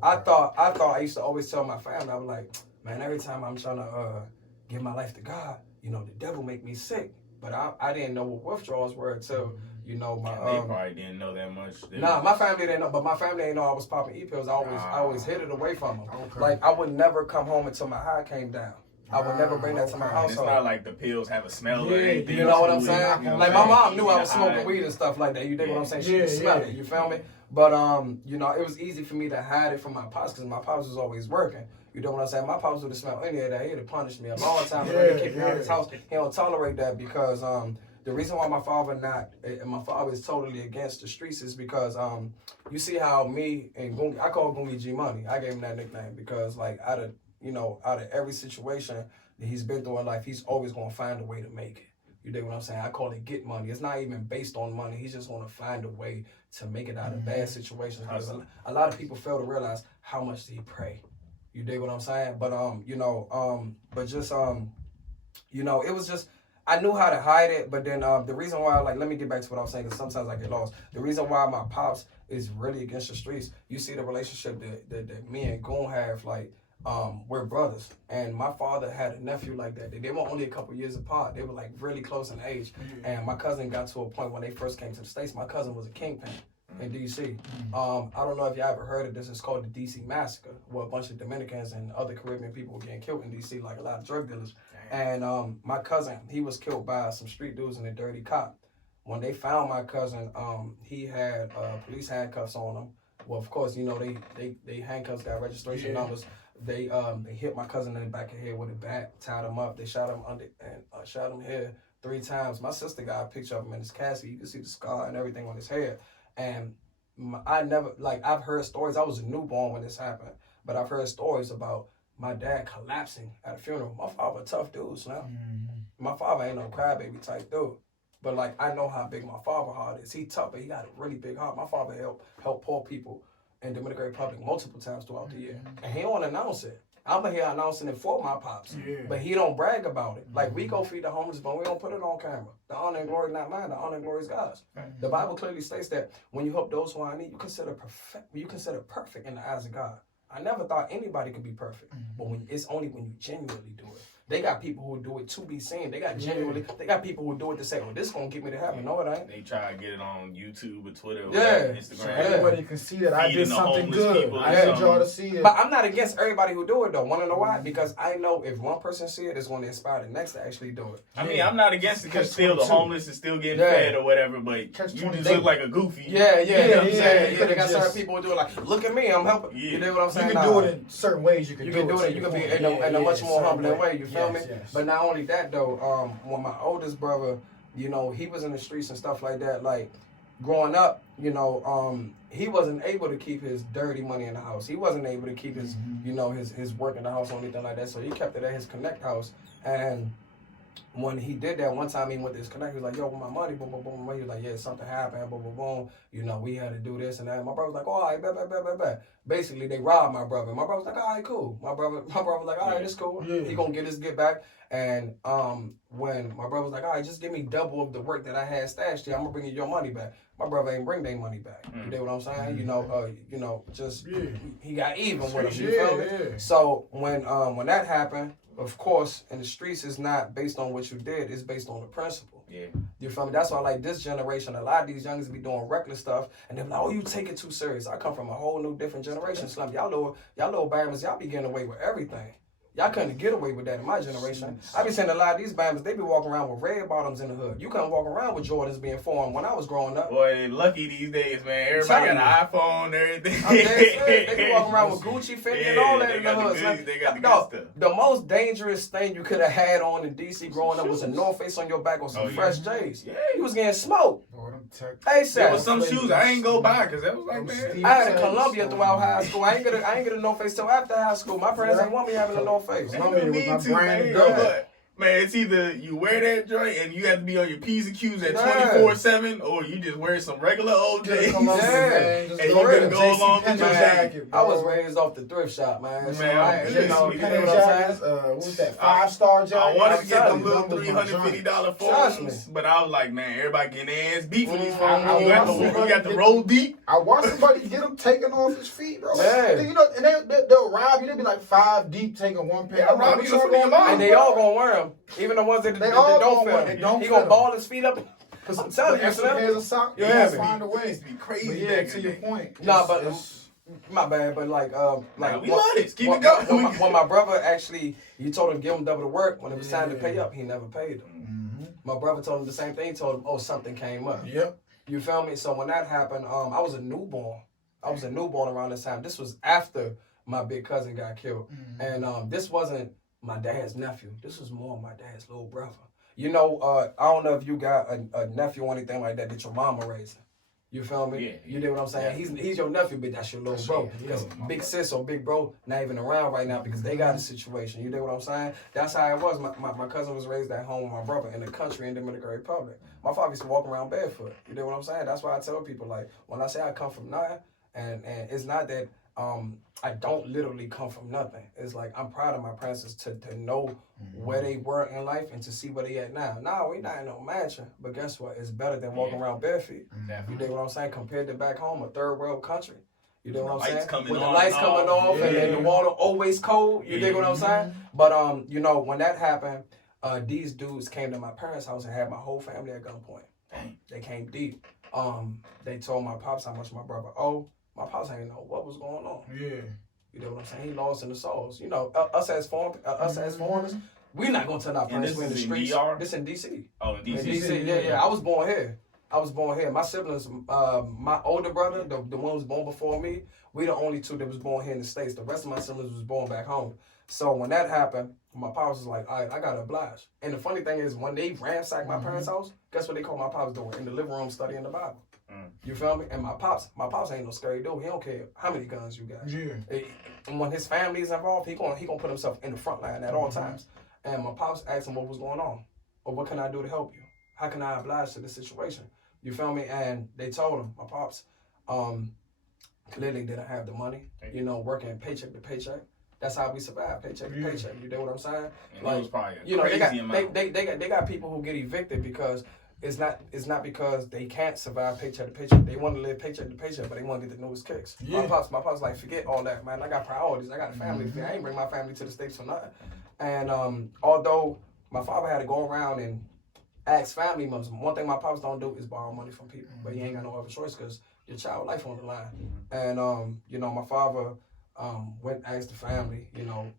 I thought I used to always tell my family, I was like, man, every time I'm trying to give my life to God, you know, the devil make me sick. But I didn't know what withdrawals were until, you know, my they probably didn't know that much. Nah, my family didn't know, but my family didn't know I was popping E-pills. I always hid it away from them. Okay. Like, I would never come home until my high came down. I would never bring that to my household. It's not like the pills have a smell or anything. You know what I'm saying? Like, my mom knew I was smoking weed and stuff like that. You dig what I'm saying? She could smell it. You feel me? But, you know, it was easy for me to hide it from my pops because my pops was always working. You know what I'm saying? My pops would have smelled any of that. He'd have punished me a long time ago. He'd kick me out of his house. He don't tolerate that because the reason why my father is totally against the streets is because you see how me and Gungi, I call Gungi G Money. I gave him that nickname because, like, out of every situation that he's been through in life, he's always gonna find a way to make it. You dig what I'm saying? I call it get money. It's not even based on money. He's just gonna find a way to make it out of bad situations. Because a lot of people fail to realize how much he pray. You dig what I'm saying? But you know, it was just, I knew how to hide it, but then the reason why, like, let me get back to what I was saying, because sometimes I get lost. The reason why my pops is really against the streets, you see the relationship that me and Goon have, like, we're brothers. And my father had a nephew like that. They were only a couple years apart. They were like really close in age. And my cousin got to a point when they first came to the States, my cousin was a kingpin in D.C. I don't know if you ever heard of this. It's called the D.C. Massacre, where a bunch of Dominicans and other Caribbean people were getting killed in D.C., like a lot of drug dealers. And my cousin, he was killed by some street dudes and a dirty cop. When they found my cousin, he had police handcuffs on him. Well, of course, you know, they handcuffs got registration numbers. They hit my cousin in the back of the head with a bat, tied him up. They shot him under and shot him here 3 times. My sister got a picture of him in his casket. You can see the scar and everything on his head. And I never, like, I've heard stories. I was a newborn when this happened, but I've heard stories about my dad collapsing at a funeral. My father a tough dude, Slim. My father ain't no crybaby type dude. But, like, I know how big my father's heart is. He tough, but he got a really big heart. My father helped poor people in the Dominican Republic multiple times throughout the year. And he don't announce it. I'm here announcing it for my pops. But he don't brag about it. Like, we go feed the homeless, but we don't put it on camera. The honor and glory not mine. The honor and glory is God's. The Bible clearly states that when you help those who are in need, you consider perfect in the eyes of God. I never thought anybody could be perfect. But it's only when you genuinely do it. They got people who do it to be seen. They got they got people who do it to say, "Oh, this gonna get me to heaven." No, it ain't. They try to get it on YouTube or Twitter or Instagram. So everybody can see that I did something good. I need y'all to see it. But I'm not against everybody who do it though. Want to know why? Because I know if one person see it, it's going to inspire the next to actually do it. I mean, I'm not against it because still the homeless is still getting fed or whatever, but you just look like a goofy. Yeah. They got certain people who do it like, look at me, I'm helping. You know what I'm saying? You can do it in certain ways. You can do it. You can be in a much more humbling way. You feel me? Yes. But not only that though, when my oldest brother, you know, he was in the streets and stuff like that, like growing up, you know, he wasn't able to keep his dirty money in the house. He wasn't able to keep his, you know, his work in the house or anything like that. So he kept it at his Connect house. And when he did that, one time he went to his Connect, he was like, yo, with my money, boom, boom, boom. He was like, yeah, something happened, boom, boom, boom. You know, we had to do this and that. My brother was like, oh, all right, bet. Basically, they robbed my brother. My brother was like, all right, cool. My brother was like, all right, it's cool. He gonna get his get back. And when my brother was like, all right, just give me double of the work that I had stashed here, I'm gonna bring you your money back. My brother ain't bring their money back. You know what I'm saying? You know, just he got even with him. You feel me? So when that happened, of course, in the streets, it's not based on what you did. It's based on the principle. You feel me? That's why, like, this generation, a lot of these youngsters be doing reckless stuff, and they're like, oh, you take it too serious. I come from a whole new different generation. Slim, y'all little Bama's, y'all be getting away with everything. Y'all couldn't get away with that in my generation. I be seeing a lot of these Bama's, they be walking around with red bottoms in the hood. You couldn't walk around with Jordans being formed when I was growing up. Boy, lucky these days, man. Everybody got an iPhone and everything. I'm dead serious. They be walking around with Gucci, Fendi, and all that in the hood. They got the good stuff. The most dangerous thing you could have had on in DC growing up was a North Face on your back or some fresh J's. You was getting smoked. There was some shoes I ain't go buy because that was like, man. I had a Columbia throughout high school. I ain't get a North Face till after high school. My parents ain't want me having a North Face. Man, it's either you wear that joint and you have to be on your P's and Q's at 24/7, or you just wear some regular old J's. And you can go along with your jacket. I was raised off the thrift shop, man. You know what I'm saying? What's that? 5-star jacket. I wanted to get them little $350 foils, but I was like, man, everybody getting their ass beat for these foils. You got the roll deep. I watched somebody get them taken off his feet, bro. You know, and they'll rob you. They'll be like 5 deep, taking one pair. And they all gonna wear them. Even the ones that don't fit him. He gonna ball his feet up. Because I'm telling you, pairs of socks, find a way. To be crazy. But yeah, to your point. Nah, but my bad. But like we love this. Keep it going. When my brother actually, you told him give him double the work. When it was time to pay up, he never paid him. My brother told him the same thing. He told him, oh, something came up. You feel me? So when that happened, I was a newborn. Around this time. This was after my big cousin got killed, and this wasn't my dad's nephew. This was more my dad's little brother. You know, I don't know if you got a nephew or anything like that your mama raised. You feel me? You know what I'm saying? He's your nephew, but that's your little bro. Because big sis or big bro not even around right now because they got a situation. You know what I'm saying? That's how it was. My cousin was raised at home with my brother in the country in the Dominican Republic. My father used to walk around barefoot. You know what I'm saying? That's why I tell people, like, when I say I come from nothing, and it's not that I don't literally come from nothing. It's like I'm proud of my parents to know where they were in life and to see where they at now. Now we not in no mansion, but guess what? It's better than walking around barefoot. You dig what I'm saying? Compared to back home, a third world country. You know what I'm lights saying? coming With the on lights and coming off. off and then the water always cold. You dig what I'm saying? But you know, when that happened, these dudes came to my parents' house and had my whole family at gunpoint. Dang. They came deep. They told my pops how much my brother owed. My pops ain't know what was going on. Yeah. You know what I'm saying? He lost in the souls. You know, us as foreigners, we not gonna tell our parents we in the streets. This in DC. Oh, in DC. In DC, yeah. I was born here. My siblings, my older brother, the one who was born before me, we the only two that was born here in the States. The rest of my siblings was born back home. So when that happened, my pops was like, all right, I gotta oblige. And the funny thing is, when they ransacked my parents' house, guess what they called my pops doing? In the living room studying the Bible. You feel me? And my pops ain't no scary dude. He don't care how many guns you got. Yeah. And when his family is involved, he gonna put himself in the front line at all times. And my pops asked him what was going on, or what can I do to help you? How can I oblige to this situation? You feel me? And they told him, my pops, clearly didn't have the money. You know, working paycheck to paycheck. That's how we survive, paycheck to paycheck. You know what I'm saying? And like, it was probably a you know, crazy amount. They got people who get evicted because it's not because they can't survive paycheck to paycheck. They want to live paycheck to paycheck, but they want to get the newest kicks. Yeah. My pops like, forget all that, man. I got priorities. I got a family. I ain't bring my family to the States for nothing. And although my father had to go around and ask family members, one thing my pops don't do is borrow money from people. But he ain't got no other choice because your child life on the line. And you know, my father went and asked the family, you know,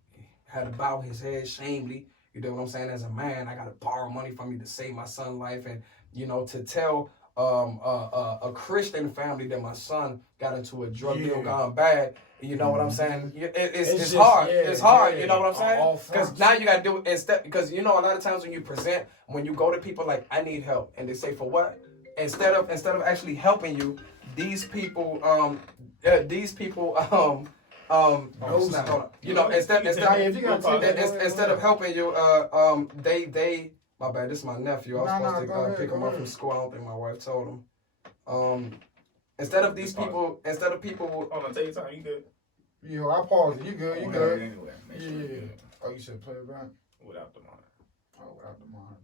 had to bow his head shamefully. You know what I'm saying? As a man, I got to borrow money from you to save my son's life. And, you know, to tell a Christian family that my son got into a drug deal gone bad, you know what I'm saying? It's hard. It's hard, you know what I'm saying? Because now you got to do it instead. Because, you know, a lot of times when you go to people like, I need help, and they say, for what? Instead of actually helping you, these people, you know, instead of helping you, they my bad, this is my nephew. I was supposed to pick him up from school. I don't think my wife told him. Instead of people. Hold on, take your time. You good? Yo, I paused it. You good? You good? Anyway, make sure you're good. Oh, you said play it back? Without the monitor. Oh, without the monitor.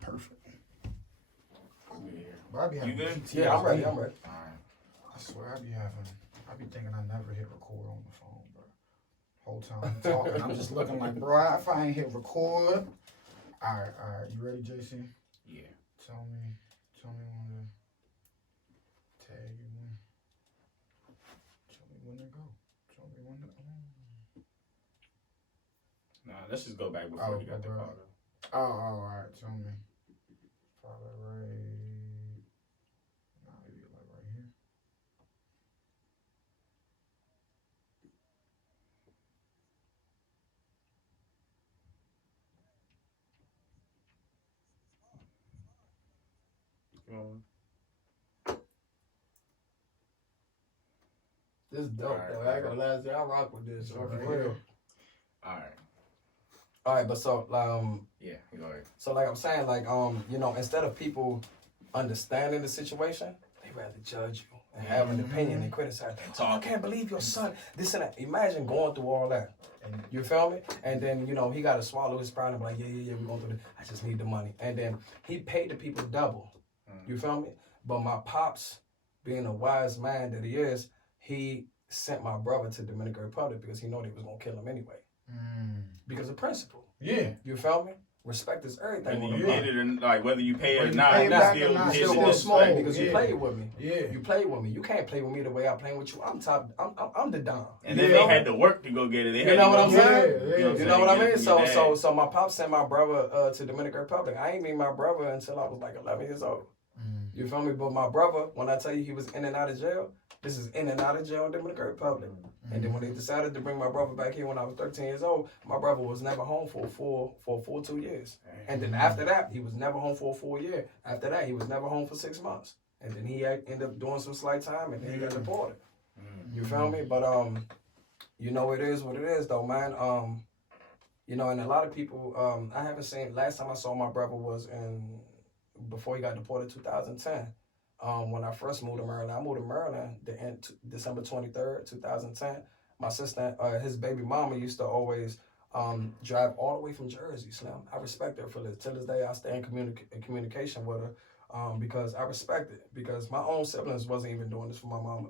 Perfect. But I be having You good? PTSD. Yeah, I'm ready. All right. I swear I be thinking I never hit record on the phone, bro. Whole time I'm talking, I'm just looking like, bro, if I ain't hit record. All right. You ready, JC? Yeah. Tell me when to tag you when. Tell me when to go. Tell me when to. Nah, let's just go back before you got the call. Oh, all right. Tell me. Probably right. Nah, maybe like right here. This is dope, Alright, though. I ain't gonna lie to you. I rock with this. For real. All right, but so yeah, you know. So like I'm saying, like you know, instead of people understanding the situation, they rather judge you and have an opinion and criticize. Oh, I can't believe your son. This and that. Imagine going through all that. You feel me? And then, you know, he got to swallow his pride and be like, yeah, we're going through this. I just need the money. And then he paid the people double. You feel me? But my pops, being a wise man that he is, he sent my brother to Dominican Republic because he knew they was going to kill him anyway. Because of principle. Yeah. You feel me? Respect is everything. Whether you get it or like whether you pay it or not, you still gonna smoke because you played with me. Yeah. You played with me. You can't play with me the way I'm playing with you. I'm the Don. And then they had to work to go get it. You know what I'm saying? Yeah. You know what I mean? So my pop sent my brother to Dominican Republic. I ain't meet my brother until I was like 11 years old. You feel me? But my brother, when I tell you he was in and out of jail, this is in and out of jail in Dominican Republic. And then when they decided to bring my brother back here when I was 13 years old, my brother was never home for a full 2 years. And then after that, he was never home for a full year. After that, he was never home for 6 months. And then he ended up doing some slight time, and then he got deported. You feel me? But you know, it is what it is, though, man. You know, and a lot of people, I haven't seen. Last time I saw my brother was before he got deported, 2010. When I first moved to Maryland, I moved to Maryland December 23rd, 2010. my sister, his baby mama used to always drive all the way from Jersey, Slim. I respect her for this. To this day, I stay in communication with her because I respect it. Because my own siblings wasn't even doing this for my mama.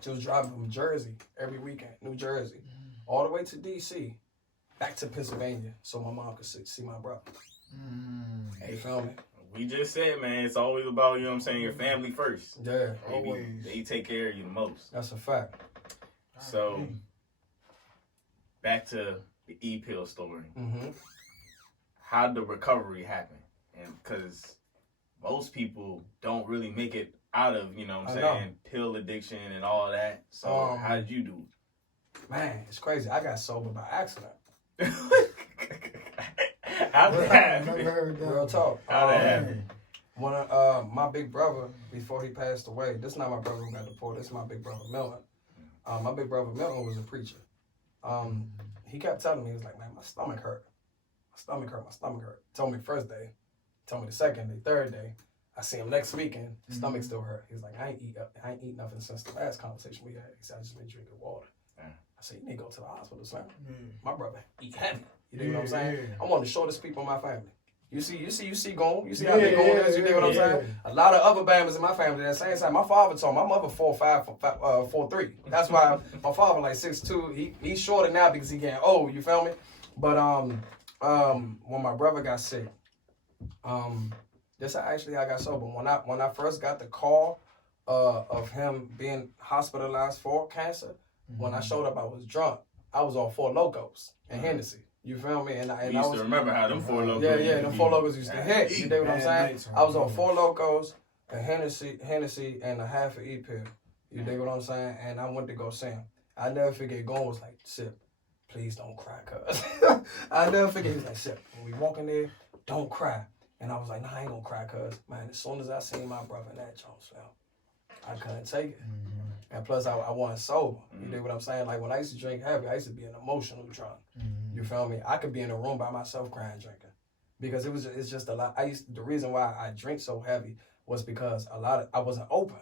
She was driving from Jersey every weekend, New Jersey, all the way to D.C., back to Pennsylvania, so my mom could see my brother. You feel me? We just said, man, it's always about, you know what I'm saying, your family first. Yeah, always. They take care of you the most. That's a fact. So, back to the E-pill story. How'd the recovery happen? And because most people don't really make it out of, you know what I'm saying, pill addiction and all that. So, how did you do? Man, it's crazy. I got sober by accident. How'd that happen? Real talk. How'd that happen? One my big brother, before he passed away, this is not my brother who got deported, this is my big brother Milton. My big brother Milton was a preacher. He kept telling me, he was like, man, my stomach hurt. My stomach hurt. Told me the first day, told me the second day, third day. I see him next weekend, stomach still hurt. He's like, I ain't eat nothing since the last conversation we had. He said, I just been drinking water. I said, you need to go to the hospital, son. My brother eat heavy. You know what I'm saying? I'm one of the shortest people in my family. You see Gone. You see how big Gone is? You know what I'm saying? A lot of other Bama's in my family. At the same time, my father told my mother 4'5", 4'3". That's why my father like 6'2". He's shorter now because he getting old. You feel me? But when my brother got sick, this actually I got sober. When I first got the call of him being hospitalized for cancer, when I showed up, I was drunk. I was on 4 Locos and Hennessy. You feel me? And I used to remember how them 4 Locos. Yeah, them 4 Locos used to hit. You know what I'm saying? I was on 4 Locos, a Hennessy, and a half of E-pill. You dig what I'm saying? And I went to go see him. I never forget. Gone was like, Sip, please don't cry, cuz. I never forget. He was like, Sip, when we walk in there, don't cry. And I was like, nah, I ain't gonna cry, cuz. Man, as soon as I seen my brother in that Jones film, I couldn't take it. And plus, I wasn't sober. You dig what I'm saying? Like, when I used to drink heavy, I used to be an emotional drunk. You feel me? I could be in a room by myself crying, drinking. Because it's just a lot. The reason why I drink so heavy was because I wasn't open.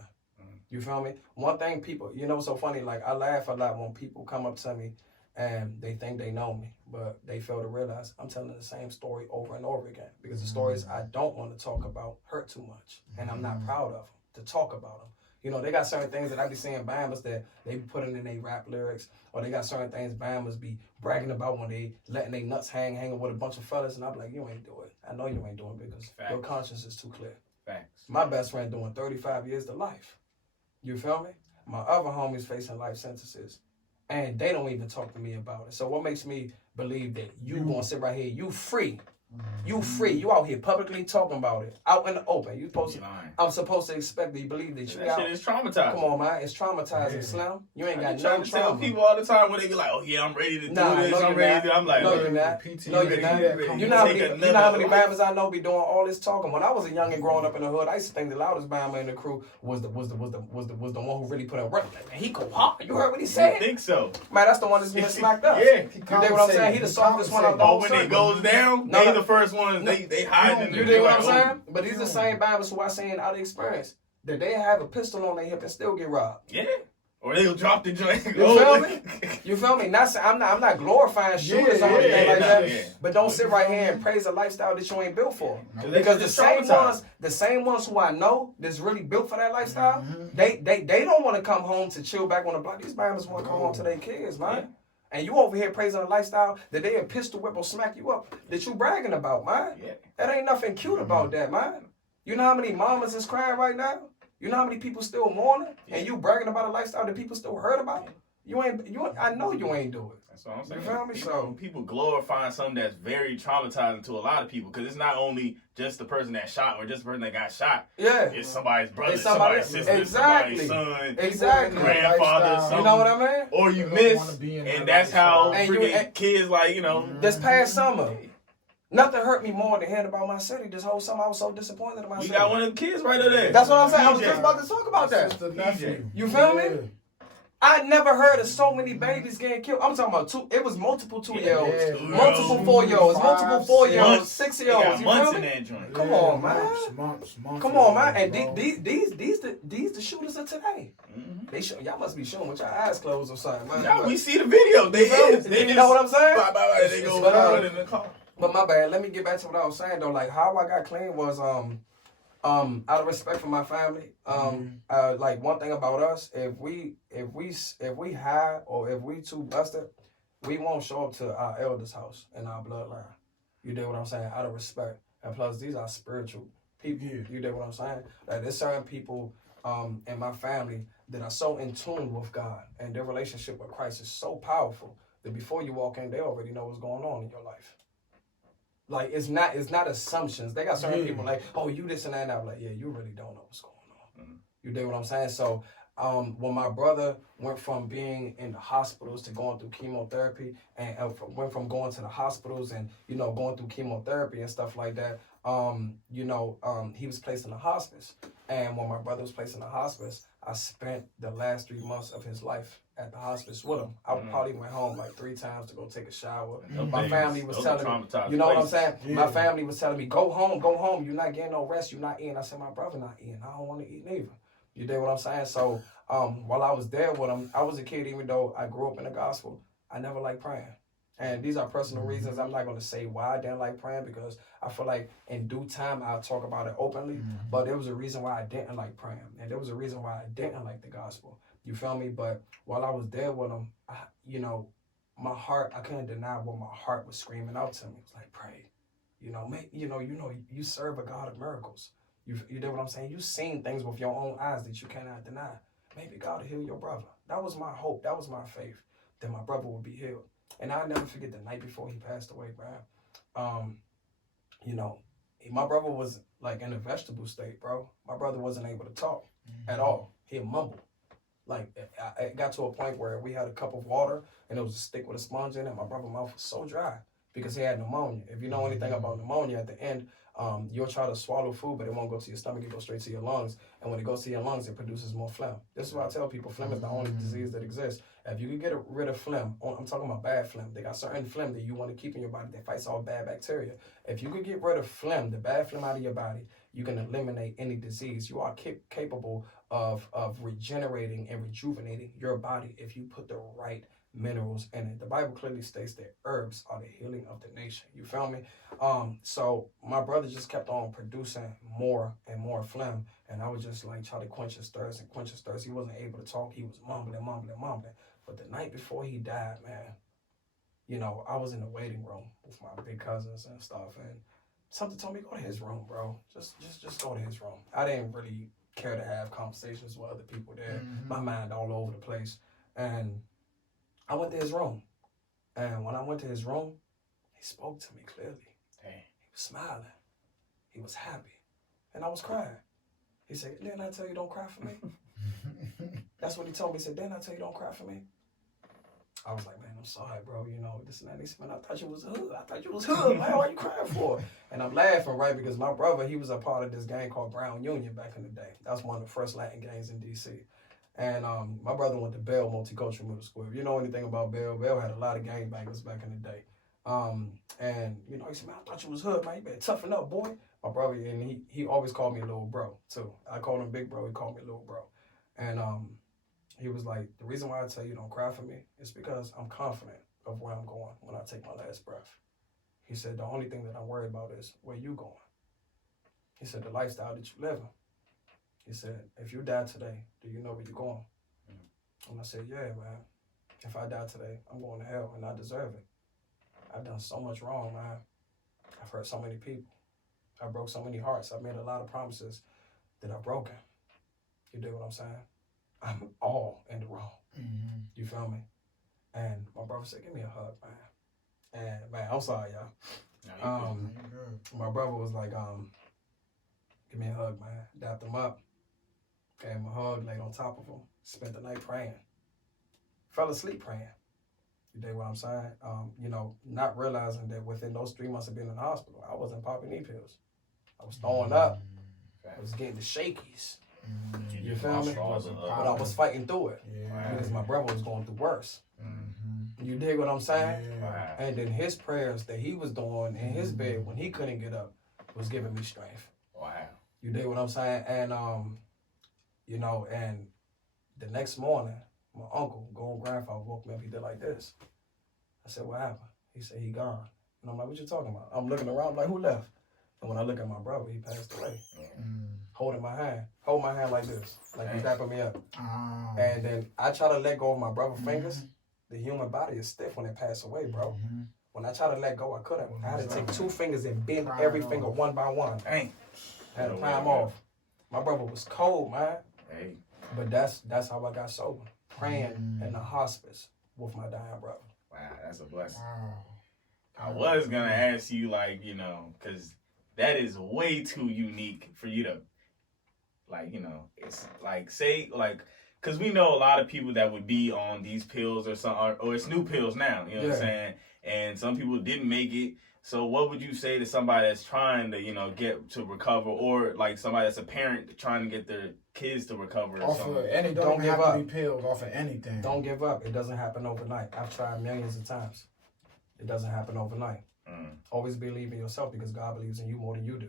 You feel me? One thing people, you know what's so funny? Like, I laugh a lot when people come up to me and they think they know me, but they fail to realize I'm telling the same story over and over again. Because the stories I don't want to talk about hurt too much. And I'm not proud of them to talk about them. You know, they got certain things that I be seeing Bamas that they be putting in their rap lyrics, or they got certain things Bamas be bragging about when they letting their nuts hanging with a bunch of fellas, and I be like, you ain't do it. I know you ain't doing it because your conscience is too clear. Facts. My best friend doing 35 years to life. You feel me? My other homies facing life sentences, and they don't even talk to me about it. So what makes me believe that you gonna sit right here, you free? You free. You out here publicly talking about it. Out in the open. I'm supposed to expect that you believe that you got. That shit is traumatizing. Come on, man. It's traumatizing, Slim. You ain't got no trauma. Tell people all the time when they be like, oh, yeah, I'm ready to do this. I'm ready to. I'm like, no, you're not. No, you're not. You know how many Bamas I know be doing all this talking? When I was a young and growing up in the hood, I used to think the loudest Bama in the crew was the one who really put in work. Like, man, he go hard. You heard what he said? I think so. Man, that's the one that's getting smacked up. Yeah. You dig what I'm saying? He the softest one of the whole when it goes down, the first ones, they hide in there. You dig what I'm saying? But these are the same Bibles who I seen out of experience that they have a pistol on their hip and still get robbed. Yeah. Or they'll drop the joint. You feel me? You feel me? I'm not glorifying shooters or anything like that. Yeah. But don't sit right here and praise a lifestyle that you ain't built for. Because the same ones who I know that's really built for that lifestyle, they don't want to come home to chill back on the block. These Bibles want to come home to their kids, man. Yeah. And you over here praising a lifestyle that they a pistol whip or smack you up that you bragging about, man. Yeah. That ain't nothing cute about that, man. You know how many mamas is crying right now? You know how many people still mourning? Yeah. And you bragging about a lifestyle that people still heard about? I know you ain't do it. That's what I'm saying. You feel me? People glorifying something that's very traumatizing to a lot of people because it's not only just the person that shot or just the person that got shot. Yeah. It's somebody's brother, somebody's sister, somebody's son, grandfather, something. You know what I mean? Or you miss, and that's how kids like, you know. This past summer, nothing hurt me more than hearing about my city. This whole summer, I was so disappointed in my city. You got one of them kids right there. That's what I'm saying. I was just about to talk about that. Nephew. You feel me? I never heard of so many babies getting killed. I'm talking about it was multiple 2-year-olds, Yeah, multiple 4-year-olds, multiple 4-year-olds, 6-year-olds. You months feel in me? that joint. Come on, man. Months. Come on, man. And bro. these the shooters of today. Mm-hmm. Y'all must be shooting with your eyes closed or something, man. Yeah, we see the video. They is. They You know what I'm saying? They go run in the car. But my bad. Let me get back to what I was saying though. Like how I got clean was out of respect for my family. Like one thing about us, if we high or if we too busted, we won't show up to our elders' house in our bloodline. You dig what I'm saying? Out of respect. And plus, these are spiritual people. Yeah. You dig what I'm saying? Like there's certain people in my family that are so in tune with God and their relationship with Christ is so powerful that before you walk in, they already know what's going on in your life. Like it's not assumptions. They got certain people like, oh, you this and that, and I'm like, yeah, you really don't know what's going on. You dig what I'm saying? So when my brother went from being in the hospitals to going through chemotherapy and went from going to the hospitals and, going through chemotherapy and stuff like that, he was placed in the hospice. And when my brother was placed in the hospice, I spent the last 3 months of his life at the hospice with him. I probably went home like 3 times to go take a shower. My family was telling me, you know what I'm saying? Yeah. My family was telling me, go home. You're not getting no rest. You're not eating. I said, my brother not eating. I don't want to eat neither. You dig what I'm saying? So while I was there with him, I was a kid, even though I grew up in the gospel, I never liked praying. And these are personal reasons. I'm not going to say why I didn't like praying because I feel like in due time I'll talk about it openly. But there was a reason why I didn't like praying. And there was a reason why I didn't like the gospel. You feel me? But while I was there with him, my heart, I couldn't deny what my heart was screaming out to me. It was like, pray. You serve a God of miracles. You know what I'm saying? You've seen things with your own eyes that you cannot deny. Maybe God will heal your brother. That was my hope. That was my faith that my brother would be healed. And I'll never forget the night before he passed away, bro. My brother was like in a vegetable state, bro. My brother wasn't able to talk at all. He'd mumble. Like, it got to a point where we had a cup of water and it was a stick with a sponge in it. My brother's mouth was so dry because he had pneumonia. If you know anything about pneumonia, at the end, you'll try to swallow food, but it won't go to your stomach. It goes straight to your lungs. And when it goes to your lungs, it produces more phlegm. This is why I tell people phlegm is the only disease that exists. If you can get rid of phlegm, I'm talking about bad phlegm. They got certain phlegm that you want to keep in your body that fights all bad bacteria. If you could get rid of phlegm, the bad phlegm out of your body, you can eliminate any disease. You are capable of regenerating and rejuvenating your body if you put the right minerals in it. The Bible clearly states that herbs are the healing of the nation. You feel me? So my brother just kept on producing more and more phlegm, and I would just like try to quench his thirst. He wasn't able to talk. He was mumbling. But the night before he died, man, I was in the waiting room with my big cousins and stuff, and something told me, go to his room, bro. Just go to his room. I didn't really care to have conversations with other people there. My mind all over the place. And I went to his room. And when I went to his room, he spoke to me clearly. Dang. He was smiling. He was happy. And I was crying. He said, didn't I tell you don't cry for me? That's what he told me. He said, didn't I tell you don't cry for me? I was like, man, I'm sorry, bro. This and that. He said, man, I thought you was hood. Man, why you crying for? And I'm laughing, right? Because my brother, he was a part of this gang called Brown Union back in the day. That's one of the first Latin gangs in D.C. And my brother went to Bell Multicultural Middle School. If you know anything about Bell had a lot of gangbangers back in the day. And he said, man, I thought you was hood, man. You better toughen up, boy. My brother, and he always called me little bro, too. I called him big bro. He called me little bro. And he was like, the reason why I tell you don't cry for me is because I'm confident of where I'm going when I take my last breath. He said, the only thing that I'm worried about is where you going. He said, the lifestyle that you living. He said, if you die today, do you know where you're going? And I said, yeah, man. If I die today, I'm going to hell, and I deserve it. I've done so much wrong, man. I've hurt so many people. I broke so many hearts. I've made a lot of promises that I've broken. You dig what I'm saying? I'm all in the wrong. You feel me? And my brother said, give me a hug, man. And, man, I'm sorry, y'all. My brother was like, give me a hug, man. Dapped him up. Gave him a hug, laid on top of him. Spent the night praying. Fell asleep praying. You dig what I'm saying? Not realizing that within those 3 months of being in the hospital, I wasn't popping knee pills. I was throwing up. I was getting the shakies. You feel me? But I was fighting through it because my brother was going through worse. You dig what I'm saying? Yeah. And then his prayers that he was doing in his bed when he couldn't get up was giving me strength. Wow. You dig what I'm saying? And you know, and the next morning, my uncle, grown grandfather, woke me up. He did like this. I said, "What happened?" He said, "He gone." And I'm like, "What you talking about?" I'm looking around, like, "Who left?" And when I look at my brother, he passed away. Holding my hand. Hold my hand like this. Like he's dapping me up. And then I try to let go of my brother's fingers. The human body is stiff when it passes away, bro. When I try to let go, I couldn't. I had to take 2 fingers and bend every finger one by one. Dang. I had to pry them off. My brother was cold, man. Hey. But that's how I got sober. Praying in the hospice with my dying brother. Wow, that's a blessing. Wow. I was gonna ask you, like, you know, because that is way too unique for you to, like, you know, it's like, say, like, because we know a lot of people that would be on these pills or something, or it's new pills now, you know what I'm saying? And some people didn't make it. So what would you say to somebody that's trying to, you know, get to recover, or like somebody that's a parent trying to get their kids to recover or Off something? of any, don't give up. To be pills off of anything. Don't give up. It doesn't happen overnight. I've tried millions of times. It doesn't happen overnight. Always believe in yourself because God believes in you more than you do.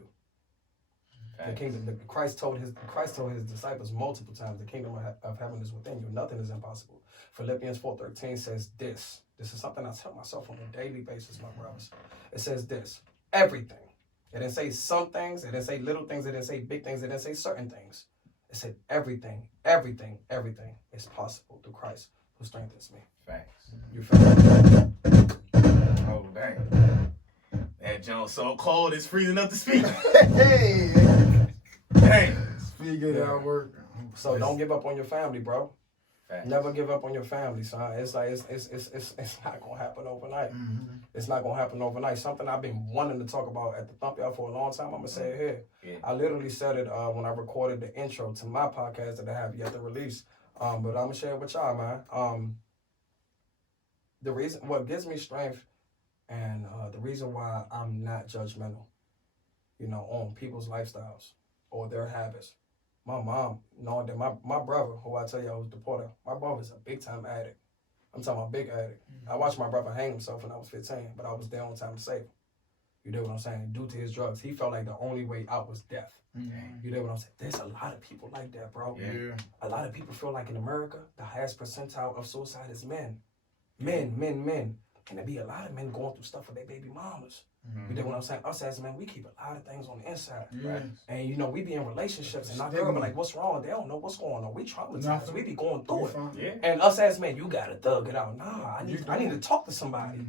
The kingdom, Christ told his disciples multiple times, the kingdom of heaven is within you. Nothing is impossible. Philippians 4:13 says this. This is something I tell myself on a daily basis, my brothers. It says this. Everything. It didn't say some things. It didn't say little things. It didn't say big things. It didn't say certain things. It said everything is possible through Christ who strengthens me. Facts. You feel me? Oh, dang. That Jones so cold, it's freezing up to speak. Hey. Dang. Speak it out, work. So don't give up on your family, bro. Facts. Never give up on your family, son. It's like it's not gonna happen overnight. It's not gonna happen overnight. Something I've been wanting to talk about at the Thump Y'all for a long time. I'm gonna say it here. Yeah. I literally said it when I recorded the intro to my podcast that I have yet to release. But I'm gonna share it with y'all, man. The reason, what gives me strength, and the reason why I'm not judgmental, you know, on people's lifestyles or their habits. My mom, knowing that my brother, who I tell you I was deported, my brother's a big time addict. I'm talking about big addict. I watched my brother hang himself when I was 15, but I was there on time to save him. You know what I'm saying? Due to his drugs, he felt like the only way out was death. You know what I'm saying? There's a lot of people like that, bro. Yeah. A lot of people feel like in America, the highest percentile of suicide is men. Men. And there be a lot of men going through stuff with their baby mamas. You know what I'm saying? Us as men, we keep a lot of things on the inside. Right. And you know, we be in relationships and our girl be like, what's wrong? They don't know what's going on. We traumatized. We be going through it. Yeah. And us as men, you gotta thug it out. Nah, I need to talk to somebody.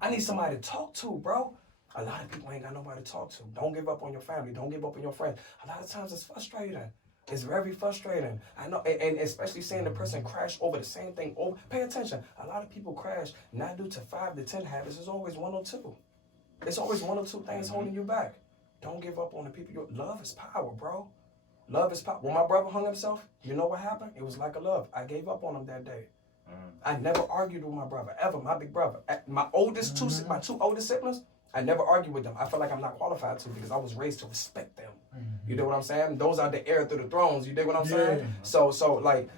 I need somebody to talk to, bro. A lot of people ain't got nobody to talk to. Don't give up on your family. Don't give up on your friends. A lot of times it's frustrating. It's very frustrating. I know, and especially seeing the person crash over the same thing. Over. Pay attention. A lot of people crash not due to 5 to 10 habits. It's always 1 or 2. It's always 1 or 2 things holding you back. Don't give up on the people. Love is power, bro. Love is power. When my brother hung himself, you know what happened? It was like a love. I gave up on him that day. I never argued with my brother, ever. My big brother. My my 2 oldest siblings, I never argued with them. I feel like I'm not qualified to because I was raised to respect them. You know what I'm saying? Those are the heir to the thrones. You dig what I'm saying? So like,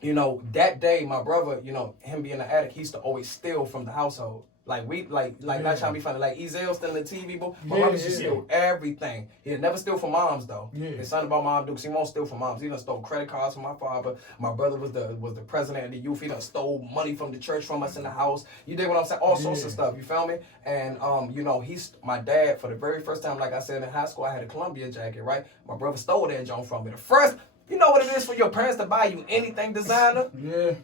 you know, that day, my brother, you know, him being an addict, he used to always steal from the household. Like not trying to be funny. Like Ezel stealing the TV, but my mom used to steal everything. He'd never steal from moms though. It's something about mom Dukes. He won't steal from moms. He done stole credit cards from my father. My brother was the president of the youth. He done stole money from the church from us in the house. You dig what I'm saying? All sorts of stuff. You feel me? And you know, my dad, for the very first time, like I said, in high school, I had a Columbia jacket, right? My brother stole that joint from me. The first. You know what it is for your parents to buy you anything designer?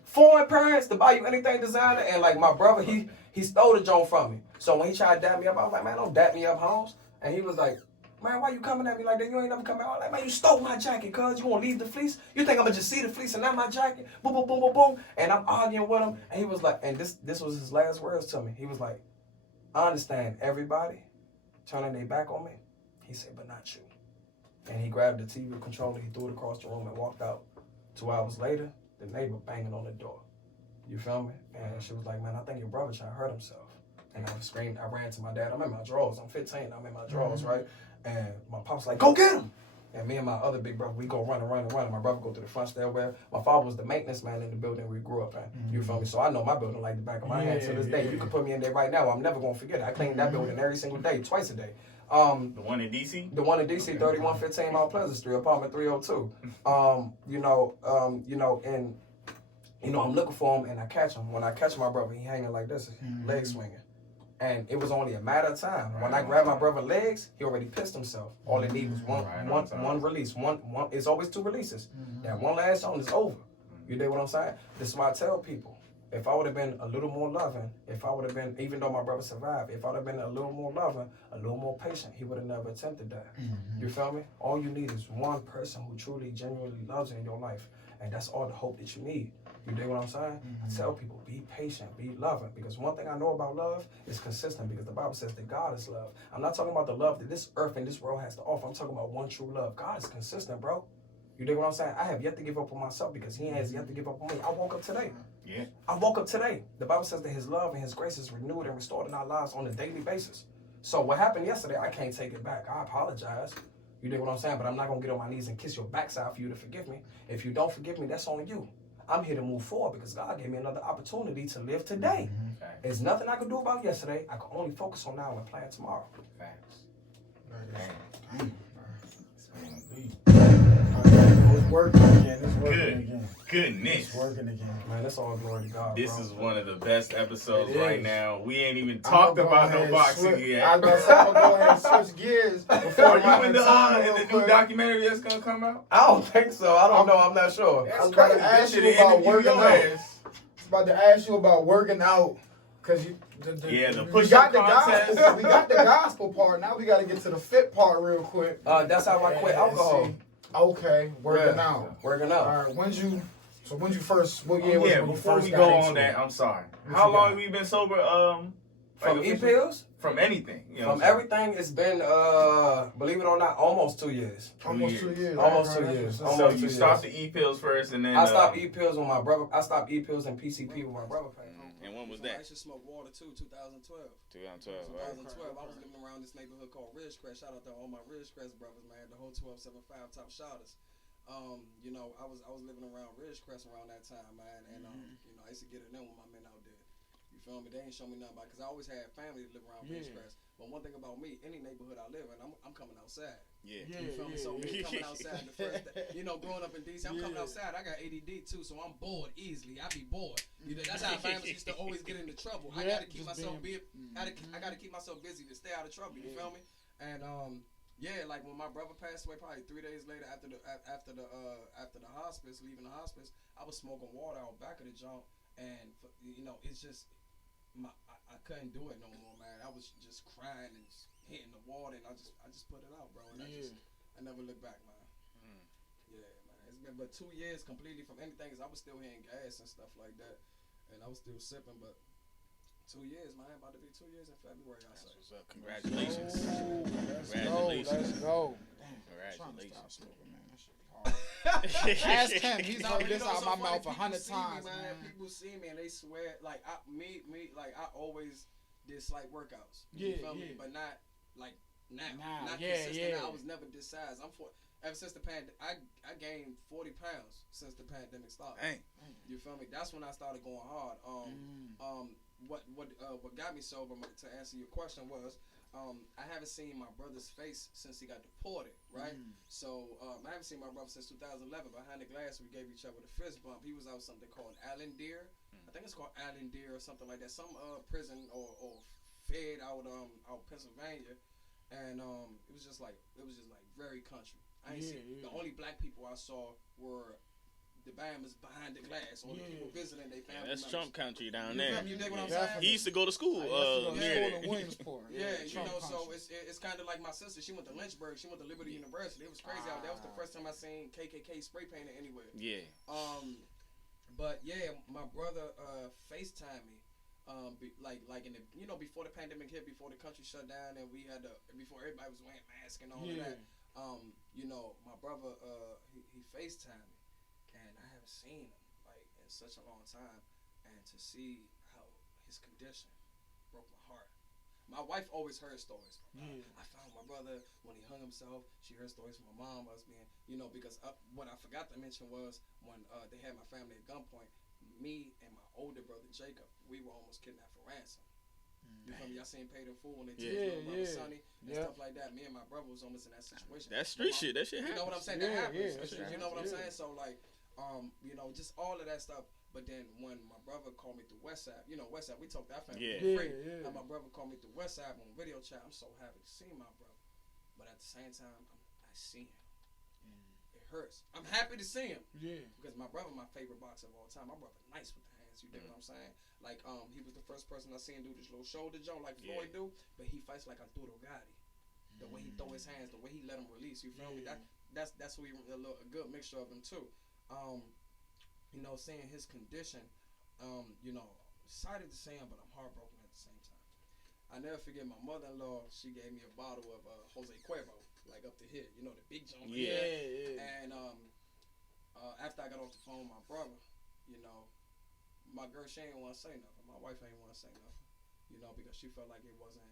Foreign parents to buy you anything designer. And like my brother, he stole the joint from me. So when he tried to dap me up, I was like, man, don't dap me up, Holmes. And he was like, man, why you coming at me like that? You ain't never come out. I was like, man, you stole my jacket, cuz. You won't leave the fleece? You think I'm gonna just see the fleece and not my jacket? Boom, boom, boom, boom, boom. And I'm arguing with him. And he was like, and this was his last words to me. He was like, I understand everybody turning their back on me. He said, but not you. And he grabbed the TV controller, he threw it across the room and walked out. 2 hours later, the neighbor banging on the door. You feel me? And she was like, man, I think your brother trying to hurt himself. And I ran to my dad. I'm in my drawers. I'm 15. I'm in my drawers, right? And my pop's like, go get him. And me and my other big brother, we go run. My brother go to the front stairwell. My father was the maintenance man in the building we grew up in. You feel me? So I know my building like the back of my hand to this day. You can put me in there right now. I'm never gonna forget it. I clean that building every single day, twice a day. The one in DC? The one in DC, 3115 Mount Pleasant Street, apartment 302. I'm looking for him and I catch him. When I catch my brother, he hanging like this, leg swinging. And it was only a matter of time. When I grabbed my brother's legs, he already pissed himself. All it needs was one release. One. It's always two releases. That one last one is over. You dig what I'm saying? This is why I tell people, if I would have been a little more loving, if I would have been, even though my brother survived, if I would have been a little more loving, a little more patient, he would have never attempted that. You feel me? All you need is one person who truly, genuinely loves you in your life. And that's all the hope that you need. You dig what I'm saying? I tell people, be patient, be loving. Because one thing I know about love is consistent, because the Bible says that God is love. I'm not talking about the love that this earth and this world has to offer. I'm talking about one true love. God is consistent, bro. You dig what I'm saying? I have yet to give up on myself because he has yet to give up on me. I woke up today. Yeah. I woke up today. The Bible says that his love and his grace is renewed and restored in our lives on a daily basis. So what happened yesterday, I can't take it back. I apologize. You dig what I'm saying? But I'm not going to get on my knees and kiss your backside for you to forgive me. If you don't forgive me, that's on you. I'm here to move forward because God gave me another opportunity to live today. There's nothing I could do about yesterday. I can only focus on now and plan tomorrow. Facts. It's working again. It's working again. Goodness. It's working again. Man, that's all glory to God. This bro. is one of the best episodes It right is. now. We ain't even talked about no boxing yet. I was going to say, I'm going to go ahead and switch gears. Are you in the new documentary that's going to come out? I don't think so. I don't know. I'm not sure. I was about to ask you about working out. I was about to ask you about working out. Because the we push-up got contest. we got the gospel part. Now we got to get to the fit part real quick. That's how I quit alcohol. Okay, working out. Working out. All right, when you first, what year was it when you before first we got go into on it? that, I'm sorry. What How you long got? have you been sober? From e-pills? From anything. You know From everything, it's been, believe it or not, almost 2 years. Almost 2 years. Almost Right, 2 years. that's what's up. So Almost you 2 stopped years. the e-pills first and then... I stopped e-pills with my brother. I stopped e-pills and PCP with my brother. And when was I that? actually smoked water too, 2012. 2012, right? 2012, I was living around this neighborhood called Ridgecrest. Shout out to all my Ridgecrest brothers, man. The whole 1275 top shotters. I was living around Ridgecrest around that time, man. And I used to get it in with my men out there. You feel me? They ain't show me nothing about it because I always had family that live around Ridgecrest. But one thing about me, any neighborhood I live in, I'm coming outside. Yeah. You feel me? So me coming outside the first day, growing up in DC, I'm coming outside. I got ADD too, so I'm bored easily. I be bored. That's how families used to always get into trouble. I gotta keep myself busy. I gotta keep myself busy to stay out of trouble. You feel me? And like when my brother passed away, probably 3 days later after the hospice, leaving the hospice, I was smoking water out back of the junk, and it's just I couldn't do it no more, man. I was just crying and hitting the water, and I just put it out, bro. And I never looked back, man. Yeah, man. It's been but 2 years completely from anything. Cause I was still hitting gas and stuff like that, and I was still sipping, but 2 years, man. About to be 2 years in February, I say. What's up? Congratulations. Let's go. Congratulations. Ask him. He's heard this out of my mouth 100 times, man. People see me and they swear, like I always did slight workouts. You feel me? But not like now. Not consistent. Yeah. I was never this size. Ever since the pandemic, I gained 40 pounds since the pandemic started. Dang. You feel me? That's when I started going hard. What got me sober, to answer your question, was I haven't seen my brother's face since he got deported, right? So I haven't seen my brother since 2011. Behind the glass, we gave each other the fist bump. He was out something called Allen Deer. I think it's called Allen Deer or something like that. Some prison or fed out Pennsylvania, and it was just like very country. I ain't see the only black people I saw were the Bahamas behind the glass, or the people visiting their family. That's members. Trump country down there. You dig what I'm saying? He used to go to school near there. Williamsport. So it's kind of like my sister. She went to Lynchburg. She went to Liberty University. It was crazy out there. That was the first time I seen KKK spray painted anywhere. Yeah. But yeah, my brother FaceTimed me. Like in the before the pandemic hit, before the country shut down, and we had before everybody was wearing masks and all of that. My brother he FaceTimed me, and I haven't seen him like in such a long time, and to see how his condition broke my heart. my wife always heard stories. Yeah. I found my brother when he hung himself. She heard stories from my mom. Us being, because what I forgot to mention was when they had my family at gunpoint. Me and my older brother Jacob, we were almost kidnapped for ransom. You feel me? Y'all seen Paid in Full when they took little brother Sonny and stuff like that. Me and my brother was almost in that situation. That street shit. That shit happens. You know what I'm saying? Yeah, that happens. yeah, You know what I'm saying? So like, just all of that stuff. But then when my brother called me through WhatsApp, WhatsApp, we talked that family free. Yeah. And my brother called me through WhatsApp on video chat. I'm so happy to see my brother. But at the same time, I see him. It hurts. I'm happy to see him. Yeah. Because my brother, my favorite boxer of all time. My brother, nice with the hands. You dig what I'm saying? Like, he was the first person I seen do this little shoulder jump like Floyd do. But he fights like Arturo Gatti. The way he throw his hands, the way he let him release. You feel me? That's what a good mixture of them too. Seeing his condition, excited to see him, but I'm heartbroken at the same time. I never forget my mother-in-law. She gave me a bottle of Jose Cuervo, like up to here. The big jump. Yeah. And after I got off the phone with my brother, my girl, she ain't want to say nothing. My wife ain't want to say nothing, because she felt like it wasn't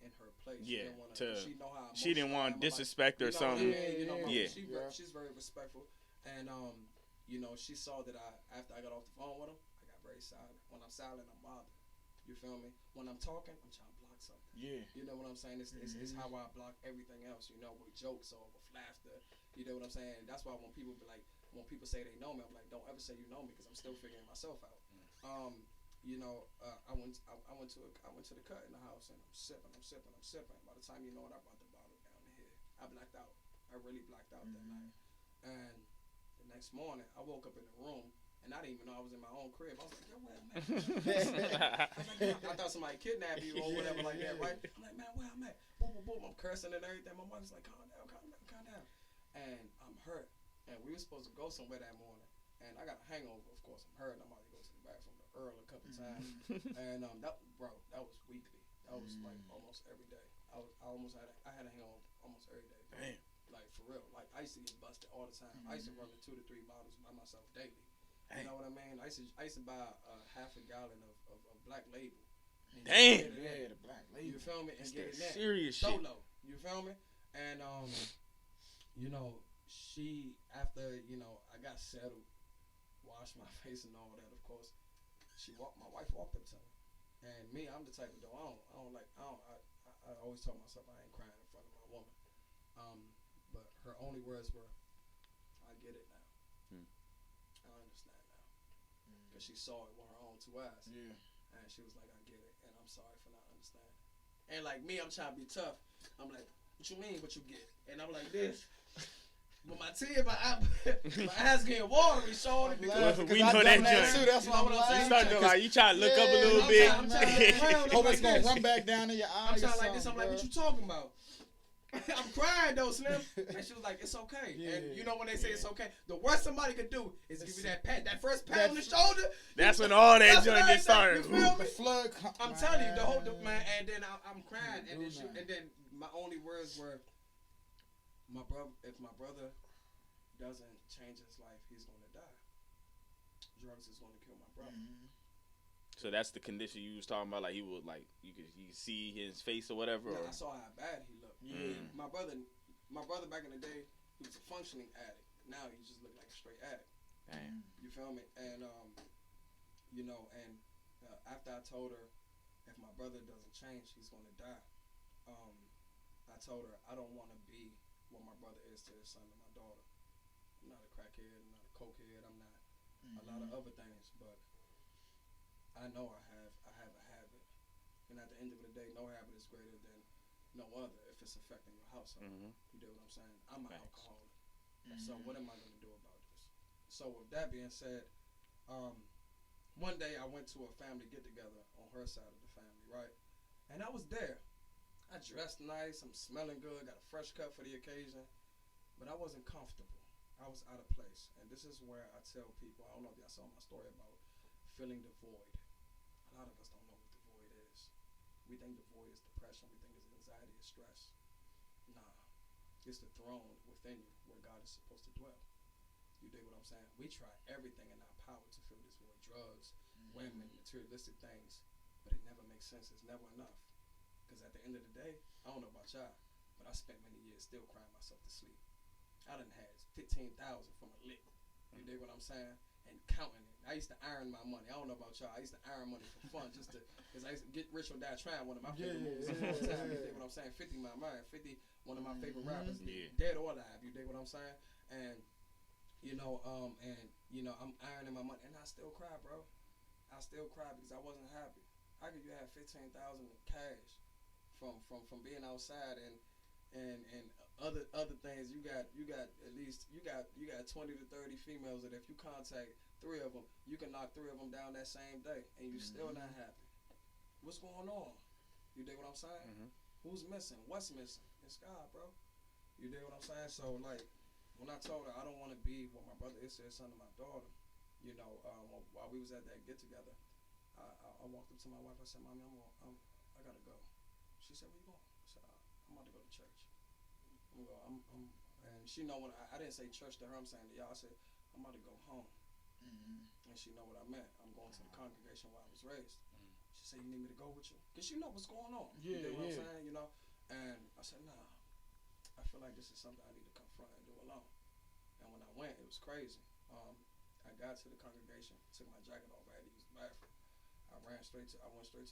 in her place. Yeah, she didn't want to disrespect or something. She's very respectful, and she saw that after I got off the phone with him, I got very silent. When I'm silent, I'm bothered. You feel me? When I'm talking, I'm trying to block something. Yeah. You know what I'm saying? It's how I block everything else. With jokes or with laughter. You know what I'm saying? That's why when people say they know me, I'm like, don't ever say you know me because I'm still figuring myself out. I went to the cut in the house and I'm sipping. By the time you know it, I brought the bottle down to here. I blacked out. I really blacked out that night. And the next morning, I woke up in the room and I didn't even know I was in my own crib. I was like, yo, where I'm at? I thought somebody kidnapped you or whatever like that, right? I'm like, man, where I'm at? Boom, boom, boom. I'm cursing and everything. My wife's like, calm down. And I'm hurt. And we were supposed to go somewhere that morning. And I got a hangover, of course. I'm hurt. I'm about to go to the bathroom early a couple times. And that was weekly. That was like almost every day. I had a hangover almost every day. Damn. Like for real. Like I used to get busted all the time. I used to run the 2 to 3 bottles by myself daily. You know what I mean? I used to buy half a gallon of Black Label. Damn. Yeah, the Black Label. You feel me? And That's get it in. serious shit. Solo. You feel me? And she after I got settled, washed my face and all that. Of course, my wife walked up to me, and me, I'm the type of though I always tell myself I ain't crying in front of my woman. But her only words were, "I get it now. I understand now," because she saw it with her own 2 eyes. Yeah. And she was like, "I get it, and I'm sorry for not understanding." And like me, I'm trying to be tough. I'm like, "What you mean? What you get?" And I'm like this. But my eyes getting watery, showing it because we know that joint. That's what I'm saying. You start to like you try to look up a little bit. I'm trying to Hope it's gonna run back down in your eyes. I'm trying like this. I'm like, "What you talking about?" I'm crying though, Slim. And she was like, "It's okay." Yeah. And you know when they say it's okay, the worst somebody could do is give you that first pat on the shoulder. That's when all that That's joint when gets started. everything, you feel The me? flood. I'm telling you, the whole man, and then I'm crying, and then my only words were, if my brother doesn't change his life, he's gonna die. Drugs is gonna kill my brother. So that's the condition you was talking about. Like he would like you could see his face or whatever. Now, Or? I saw how bad he looked. My brother back in the day, he was a functioning addict. Now he just looked like a straight addict. Damn. You feel me? And after I told her, if my brother doesn't change, he's gonna die. I told her I don't want to be what my brother is to his son and my daughter. I'm not a crackhead. I'm not a cokehead. I'm not a lot of other things, but I know I have a habit, and at the end of the day, no habit is greater than no other if it's affecting your household. You know what I'm saying? I'm an alcoholic, so what am I going to do about this? So with that being said, one day I went to a family get together on her side of the family, right? And I was there. I dressed nice. I'm smelling good. Got a fresh cut for the occasion, but I wasn't comfortable. I was out of place, and this is where I tell people. I don't know if y'all saw my story about filling the void. A lot of us don't know what the void is. We think the void is depression. We think it's anxiety or stress. Nah, it's the throne within you where God is supposed to dwell. You dig what I'm saying? We try everything in our power to fill this void. Drugs, women, materialistic things, but it never makes sense. It's never enough. Because at the end of the day, I don't know about y'all, but I spent many years still crying myself to sleep. I done had 15,000 from a lick. You dig what I'm saying? And counting it. I used to iron my money. I don't know about y'all. I used to iron money for fun, just to, because I used to get rich or die trying. One of my favorite movies of all time. You dig what I'm saying? 50 my mind. 50, one of my favorite rappers, dead or alive. You dig what I'm saying? And I'm ironing my money, and I still cry, bro. I still cry because I wasn't happy. How could you have 15,000 in cash from being outside and other things? You got at least you got 20 to 30 females that if you contact 3 of them, you can knock 3 of them down that same day, and you still not happy. What's going on? You dig what I'm saying? Who's missing? What's missing? It's God, bro. You dig what I'm saying? So like, when I told her I don't want to be what my brother is, son to my daughter, while we was at that get together, I walked up to my wife. I said, "Mommy, I gotta go." She said, "Where you going?" I said, "I'm about to go to church." And she know when I didn't say church to her. I'm saying to y'all. I said, "I'm about to go home." And she know what I meant. I'm going to the congregation where I was raised. She said, "You need me to go with you?" Because she know what's going on. Yeah, you know what I'm saying? And I said, "Nah, I feel like this is something I need to confront and do alone." And when I went, it was crazy. I got to the congregation, took my jacket off, I had to use the bathroom. I went straight to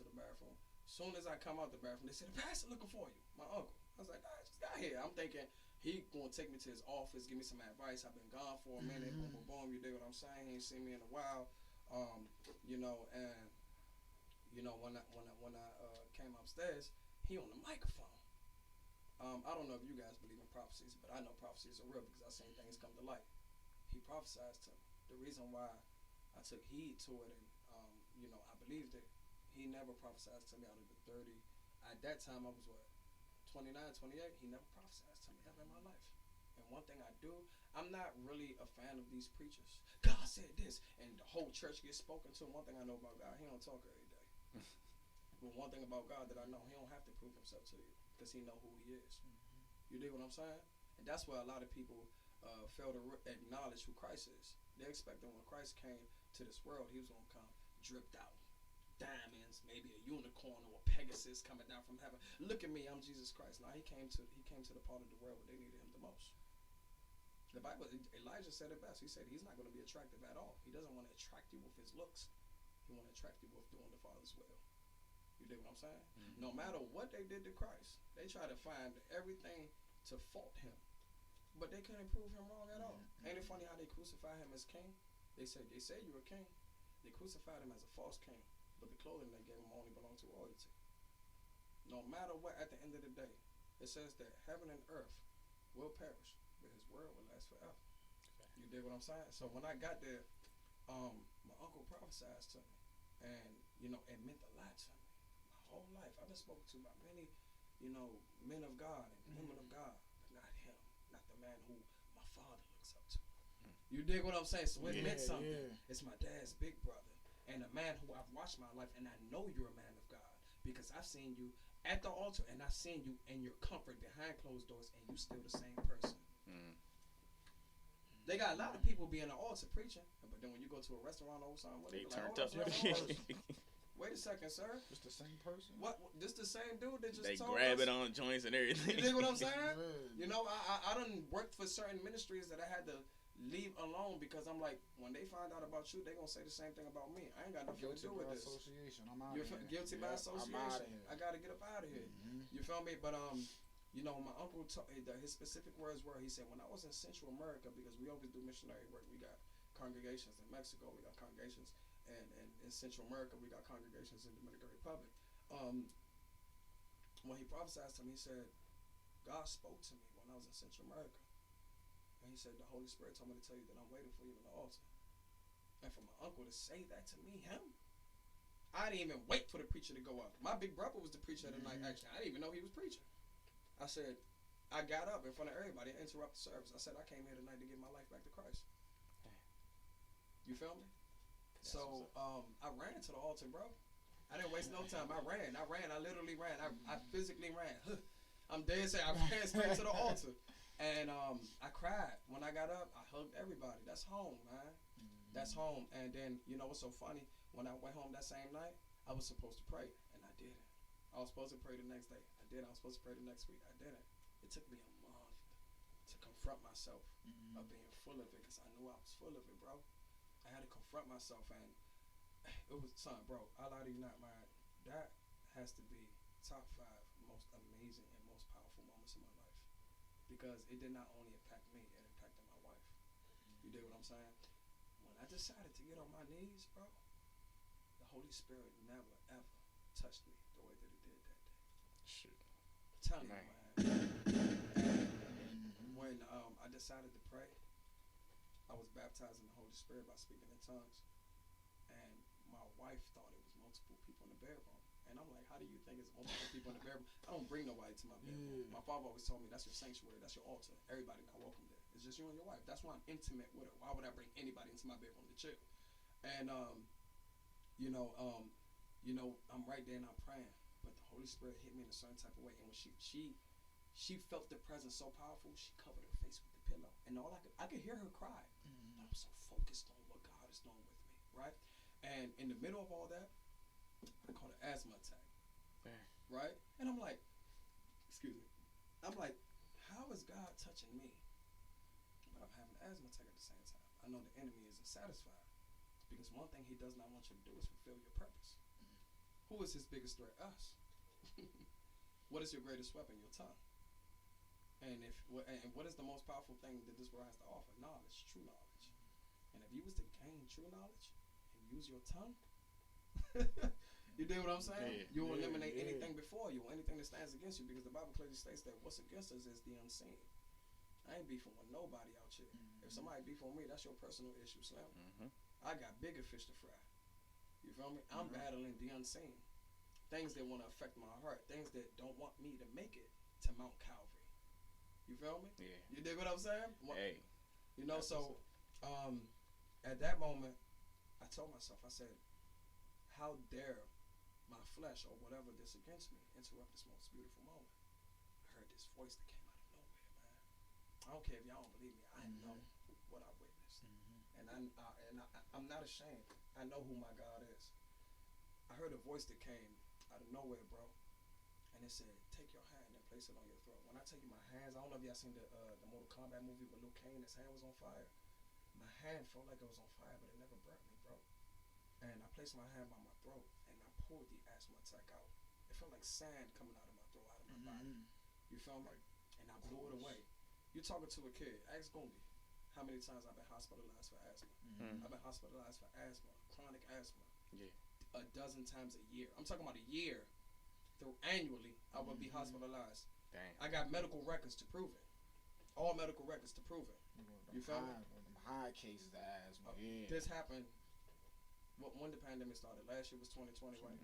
the bathroom. As soon as I come out the bathroom, they said, "The pastor looking for you," my uncle. I was like, "I just got here." I'm thinking he gonna take me to his office, give me some advice. I've been gone for a minute. Boom, boom, boom. You dig what I'm saying? He ain't seen me in a while. When I came upstairs, he on the microphone. I don't know if you guys believe in prophecies, but I know prophecies are real because I've seen things come to light. He prophesied to me. The reason why I took heed to it and I believed it, he never prophesied to me out of the 30. At that time, I was 29, 28. He never prophesied to me ever in my life. And one thing I do, I'm not really a fan of these preachers. God said this, and the whole church gets spoken to. One thing I know about God, he don't talk every day. But one thing about God that I know, he don't have to prove himself to you because he know who he is. You dig what I'm saying? And that's why a lot of people fail to acknowledge who Christ is. They're expecting when Christ came to this world, he was going to come dripped out. Diamonds, maybe a unicorn or a Pegasus coming down from heaven. Look at me, I'm Jesus Christ. Now he came to the part of the world where they needed him the most. The Bible, Elijah said it best. He said he's not going to be attractive at all. He doesn't want to attract you with his looks. He want to attract you with doing the Father's will. You dig what I'm saying? No matter what they did to Christ, they try to find everything to fault him. But they couldn't prove him wrong at all. Ain't it funny how they crucified him as king? They say you were king. They crucified him as a false king. But the clothing they gave him only belonged to royalty. No matter what, at the end of the day, it says that heaven and earth will perish, but his word will last forever. Okay. You dig what I'm saying? So when I got there, my uncle prophesied to me. And, it meant a lot to me. My whole life. I've been spoken to by many, men of God and women of God, but not him. Not the man who my father looks up to. You dig what I'm saying? So it meant something. Yeah. It's my dad's big brother. And a man who I've watched my life, and I know you're a man of God because I've seen you at the altar, and I've seen you in your comfort behind closed doors, and you still the same person. They got a lot of people being an altar preaching, but then when you go to a restaurant or something, they like, turned up. Wait a second, sir. It's the same person. What? This the same dude that just they told grab us? it on joints and everything. You dig what I'm saying? I done worked for certain ministries that I had to leave alone because I'm like, when they find out about you, they gonna say the same thing about me. I ain't got nothing to do with this. Association. I'm out You're of here. guilty by association. I'm out of here. I gotta get up out of here. You feel me? But my uncle his specific words were, he said, when I was in Central America, because we always do missionary work, we got congregations in Mexico, we got congregations in Central America, we got congregations in Dominican Republic. When he prophesied to me, he said, God spoke to me when I was in Central America. And he said, the Holy Spirit told me to tell you that I'm waiting for you in the altar. And for my uncle to say that to me, I didn't even wait for the preacher to go up. My big brother was the preacher of the night, actually. I didn't even know he was preaching. I said, I got up in front of everybody and interrupted the service. I said, I came here tonight to give my life back to Christ. You feel me? That's so I ran to the altar, bro. I didn't waste no time. I ran. I literally ran. I physically ran. I'm dead serious. I ran straight to the altar. And I cried. When I got up, I hugged everybody. That's home, man. That's home. And then, what's so funny? When I went home that same night, I was supposed to pray, and I didn't. I I was supposed to pray the next day. I did. I was supposed to pray the next week. I didn't. It took me a month to confront myself of being full of it because I knew I was full of it, bro. I had to confront myself, and it was, son, bro, I lie to you not, man. That has to be top 5 most amazing and most powerful moments in my life because it did not only impact me, it impacted my wife. You dig what I'm saying? When I decided to get on my knees, bro, the Holy Spirit never, ever touched me the way that it did that day. Shit. I'm telling you, man. When I decided to pray, I was baptized in the Holy Spirit by speaking in tongues. And my wife thought it was multiple people in the bedroom. And I'm like, how do you think it's multiple people in the bedroom? I don't bring nobody to my bedroom. My father always told me, that's your sanctuary, that's your altar. Everybody not welcome there. It's just you and your wife. That's why I'm intimate with her. Why would I bring anybody into my bedroom to chill? And, I'm right there and I'm praying. But the Holy Spirit hit me in a certain type of way. And when she felt the presence so powerful, she covered her face with the pillow. And all I could hear her cry. But I was so focused on what God is doing with me, right? And in the middle of all that, I caught an asthma attack, right? And I'm like, excuse me. I'm like, how is God touching me? But I'm having an asthma attack at the same time. I know the enemy isn't satisfied because one thing he does not want you to do is fulfill your purpose. Who is his biggest threat? Us. What is your greatest weapon? Your tongue. And what is the most powerful thing that this world has to offer? Knowledge, true knowledge. And if you was to gain true knowledge and use your tongue, you dig what I'm saying? You'll eliminate anything before you, anything that stands against you, because the Bible clearly states that what's against us is the unseen. I ain't beefing with nobody out here. If somebody beef on me, that's your personal issue, Slim. I got bigger fish to fry. You feel me? I'm battling the unseen. Things that want to affect my heart. Things that don't want me to make it to Mount Calvary. You feel me? Yeah. You dig what I'm saying? Hey. You know, so at that moment, I told myself, I said, how dare my flesh or whatever that's against me interrupt this most beautiful moment? I heard this voice that came out of nowhere, man. I don't care if y'all don't believe me. I know what I witnessed. And I'm not ashamed. I know who my God is. I heard a voice that came out of nowhere, bro. And it said, take your hand and place it on your throat. When I tell you my hands, I don't know if y'all seen the Mortal Kombat movie with Liu Kang, his hand was on fire. My hand felt like it was on fire, but it never burnt me, bro. And I placed my hand by my throat, and I pulled the asthma attack out. It felt like sand coming out of my throat, out of my body. You feel me? And I blew it away. You're talking to a kid. Ask Goombie how many times I've been hospitalized for asthma. I've been hospitalized for asthma, chronic asthma. Yeah. A dozen times a year. I'm talking about a year. Annually, I would be hospitalized. Dang. I got medical records to prove it. All medical records to prove it. You feel me? High cases of asthma. This happened when the pandemic started. Last year was 2020, right?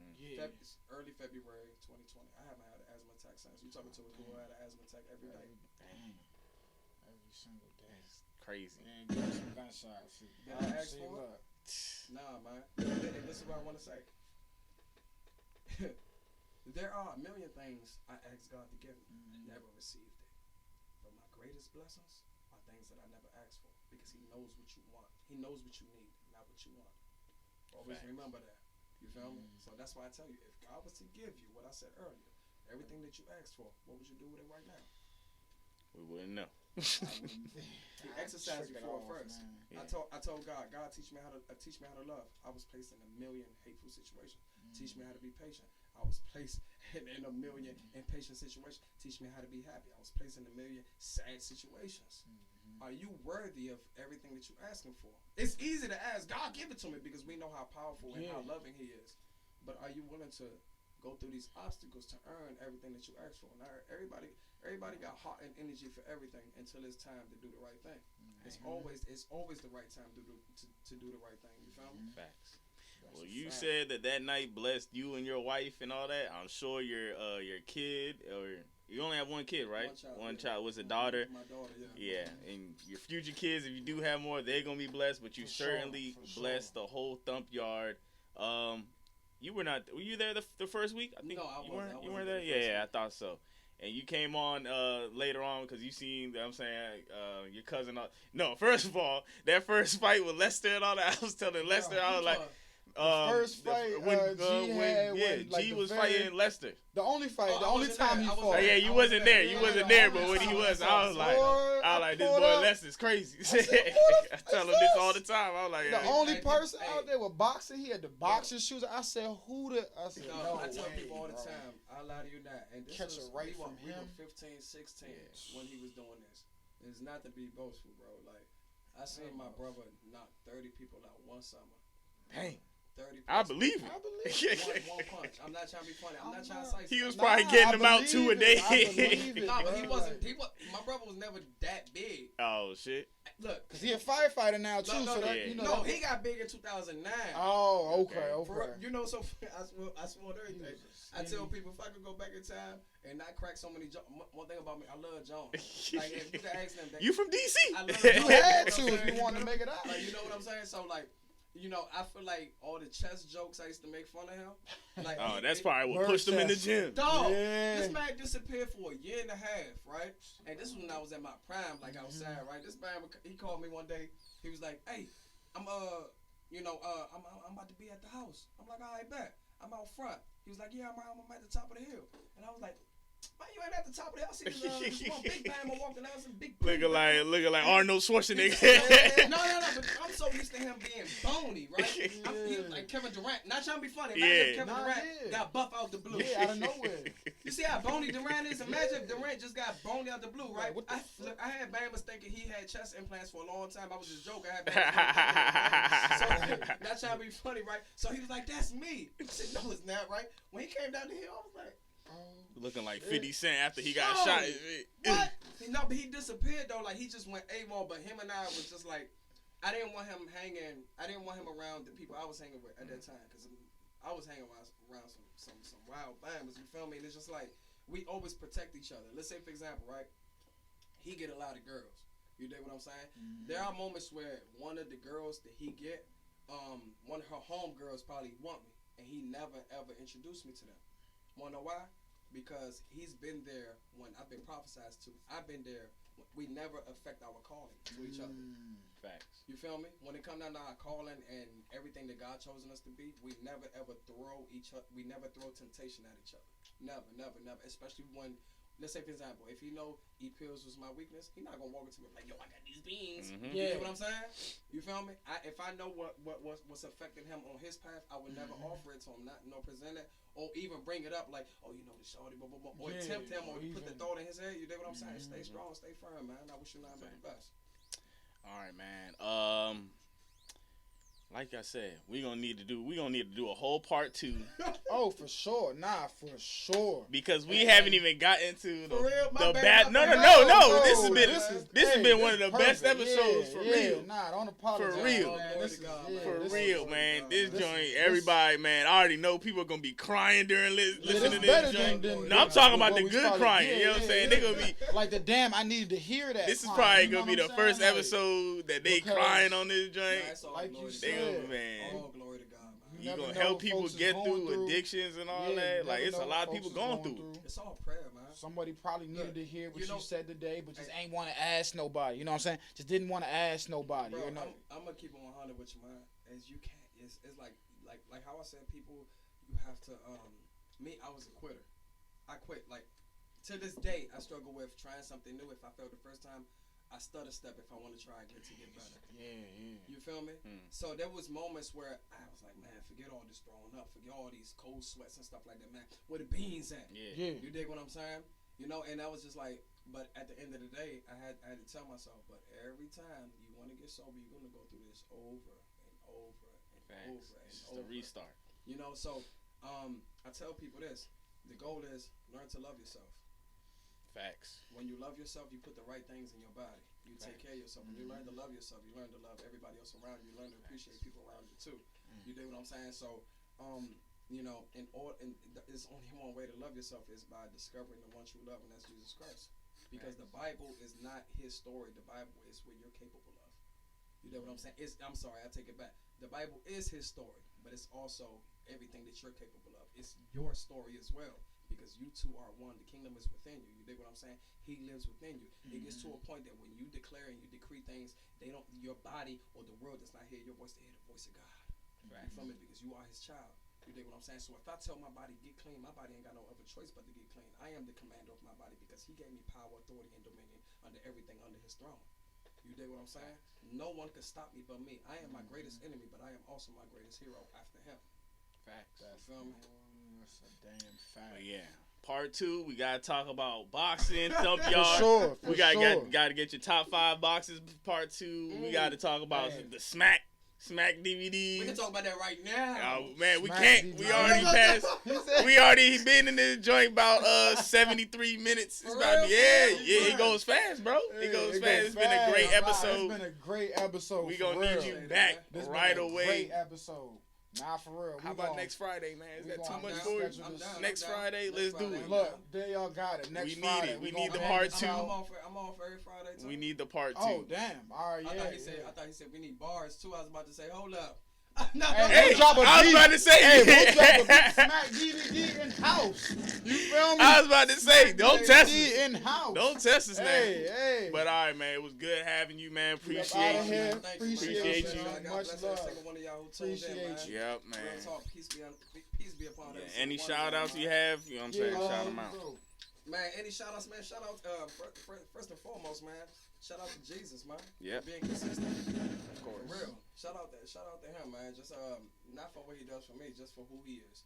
Early February 2020. I haven't had an asthma attack since. You talking to a dude who had an asthma attack every day. Every single day. That's crazy. And get some gunshots. Did I ask for it? Nah, man. And this is what I want to say. There are a million things I asked God to give me. I never received it. But my greatest blessings are things that I never asked for because He knows what you want. He knows what you need, not what you want. Always remember that. You feel me? So that's why I tell you, if God was to give you what I said earlier, everything that you asked for, what would you do with it right now? We wouldn't know. He exercised you for it first. Yeah. I told God, teach me how to love. I was placed in a million hateful situations. Teach me how to be patient. I was placed in a million impatient situations. Teach me how to be happy. I was placed in a million sad situations. Are you worthy of everything that you're asking for? It's easy to ask, God, give it to me, because we know how powerful and how loving He is. But are you willing to go through these obstacles to earn everything that you ask for? Now, everybody got heart and energy for everything until it's time to do the right thing. It's always the right time to do the right thing. You feel me? Facts. Well, you said that night blessed you and your wife and all that. I'm sure your kid, or you only have one kid, right? One child was a daughter. My daughter, yeah. And your future kids, if you do have more, they're gonna be blessed. But you certainly blessed the whole Thump Yard. Were you there the first week? I think no, I wasn't. You weren't there. Yeah, I thought so. And you came on later on because you seen, I'm saying, your cousin. No, first of all, that first fight with Lester and all that, I was telling Lester, I was like, first fight G had when, like, G the was very- fighting Lester. The only fight, Oh, the I only wasn't time there. he I was fought. there. Yeah, you wasn't there. You wasn't there, but when he was, I was like, this boy Lester's crazy. I tell him this all the time. I was like, The yeah. only Hey, person hey. out there with boxing, he had the boxing shoes. I said, I said, No, no I tell way, people all the bro. time, I lie to you not. And this Catch was, a right we were, from we him. were 15, 16 when he was doing this. It's not to be boastful, bro. Like, I seen my brother knock 30 people out one summer. Dang. 30 I plus believe I it. believe it. one punch. I'm not trying to be funny. I'm not trying to say He was Nah, probably getting I them out believe 2 a it. day. I believe it, No, but he bro, wasn't. like- My brother was never that big. Oh shit. Look, Cause he a firefighter now too, No, so that yeah. you know. no, that- he got big in 2009. Oh, okay, For, okay. you know, so I swear everything. I tell people if I could go back in time and not crack so many jokes. One thing about me, I love Jones. Like if you could ask them, You from DC? I love You Jones, had know to what I'm if you saying? wanted to make it out. Like you know what I'm saying? So like, you know, I feel like all the chess jokes I used to make fun of him. Like Oh, that's probably what pushed him in the gym. Dog, Yeah. this man disappeared for a year and a half, right? And this was when I was at my prime, like outside, right? This man, he called me one day. He was like, "Hey, I'm about to be at the house." I'm like, "All right, bet. I'm out front." He was like, "Yeah, I'm at the top of the hill." And I was like, "Man, you ain't at the top of the hill. I see this one big bama walking down some big." Looking like Arnold Schwarzenegger. No, but I'm so used to him being bony, right? He was like Kevin Durant. Not trying to be funny. Imagine if Kevin Durant got buff out the blue. Yeah, out of nowhere. You see how bony Durant is? Imagine if Durant just got bony out the blue, right? What the Look, I had Bama's thinking he had chest implants for a long time. I was just joking. I had so, not trying to be funny, right? So he was like, "That's me." I said, "No, it's not, right?" When he came down the hill, I was like, Looking like 50 Cent after he got Yo, shot. what? No, but he disappeared though. Like he just went AWOL. But him and I was just like, I didn't want him hanging. I didn't want him around the people I was hanging with at that time because I was hanging around some wild Bamas. You feel me? And it's just like we always protect each other. Let's say for example, right? He get a lot of girls. You dig what I'm saying? Mm-hmm. There are moments where one of the girls that he get, one of her homegirls probably want me, and he never ever introduced me to them. Wanna know why? Because he's been there when I've been prophesied to. I've been there. We never affect our calling to each other. Facts. You feel me? When it comes down to our calling and everything that God chosen us to be, we never ever throw each other. We never throw temptation at each other. Never. Especially when, let's say for example, if he know pills was my weakness, he not gonna walk into me like, "Yo, I got these beans." Mhm. You know what I'm saying? You feel me? If I know what's affecting him on his path, I would never offer it to him, not present it, or even bring it up like, "Oh, you know the shorty," blah, blah, blah, or tempt him, or put the thought in his head. You dig what I'm saying? Stay strong, stay firm, man. I wish you nothing but the best. All right, man. Like I said, we gonna need to do a whole part 2 Oh, for sure. Nah, for sure. because we haven't even got into For real? My the bad, bad. my No. bad. This has been one of the best perfect. episodes Yeah, for yeah, real. Nah, don't apologize. For real. Man. This is, God, yeah, For this real, is- man. This this joint, is- everybody, man. I already know people are gonna be crying during Yeah, listening to this better this joint. than No, I'm talking about what the we good probably- crying. yeah, You know what I'm yeah, saying? yeah. They gonna be. like the damn. I needed to hear that. This is crying, probably you know gonna be what the I'm first saying? Like, episode that they because- crying on this Nah, joint. it's all Like glory you to They God. said. gonna, man. All glory to God, man. You never gonna know help what people folks is get going through through. addictions and all Yeah, that. you Like never it's a know lot of what people folks is going through. It's all prayer, man. Somebody probably needed Look, to hear what you know- you said today, but just ain't want to ask nobody. You know what I'm saying? Just didn't want to ask nobody. Bro, You know? I'm gonna keep it 100 with you, man. As you can't. It's like how I said, people. You have to. Me, I was a quitter. I quit. Like to this day, I struggle with trying something new. If I failed the first time, I stutter step if I want to try again to get better. Yeah. You feel me? Mm. So there was moments where I was like, man, forget all this throwing up, forget all these cold sweats and stuff like that, man. Where the beans at? Yeah. You dig what I'm saying? You know, and I was just like, but at the end of the day, I had to tell myself, but every time you want to get sober, you're gonna go through this over and over and Facts. over and It's just over. a restart. You know, so I tell people this: the goal is learn to love yourself. Facts. When you love yourself, you put the right things in your body. You take care of yourself. When you learn to love yourself, you learn to love everybody else around you. You learn to appreciate people around you too. You dig what I'm saying? So, you know, there's only one way to love yourself is by discovering the one true love, and that's Jesus Christ. Because the Bible is not his story. The Bible is what you're capable of. You know what I'm saying? I'm sorry, I take it back. The Bible is his story, but it's also everything that you're capable of. It's your story as well. Because you two are one. The kingdom is within you. You dig what I'm saying? He lives within you. It gets to a point that when you declare and you decree things, your body or the world does not hear your voice, they hear the voice of God. You feel me? Because you are his child. You dig what I'm saying? So if I tell my body get clean, my body ain't got no other choice but to get clean. I am the commander of my body because he gave me power, authority, and dominion under everything under his throne. You dig what I'm saying? No one can stop me but me. I am my greatest enemy, but I am also my greatest hero after him. Facts. You feel me? That's a damn fact. But yeah. Part 2, we gotta talk about boxing, thump yard. For sure. We gotta get your top 5 boxes. Part 2, we gotta talk about the Smack DVD. We can talk about that right now. Oh man, we Smack can't. DVD. We already passed. We already been in the joint about 73 minutes. It's about it goes fast, bro. It goes fast. It's been a great episode. It's been a great episode. We gonna need you back right away. Great episode. Nah, for real. How about next Friday, man? Is that too much down. for you? I'm down. Next Friday, let's do it. Look, there y'all got it. Next We need Friday. it. We gonna need the hang part this 2. I'm out. off every Friday too. We need the part 2. Oh damn! All right, yeah. I thought he said we need bars too. I was about to say, hold up. No, Hey, Hey, drop a I was beat. about to say. Hey, we'll drop a big Smack DVD in house. You feel me? I was about to say, don't test us. in house. Don't test us now. Hey. But all right, man, it was good having you, man. We up Appreciate outta you. here. Appreciate you. God Much bless love. every single one of y'all who tuned in, Appreciate man. you. Yep, Real man. talk. Peace be upon us. Any shout outs you have? You know what I'm saying? Shout them out. Man, any shout outs, man? Shout out, first and foremost, man. Shout out to Jesus, man. Yep. Being consistent. Of course. For real. Shout out to him, man. Just not for what he does for me, just for who he is.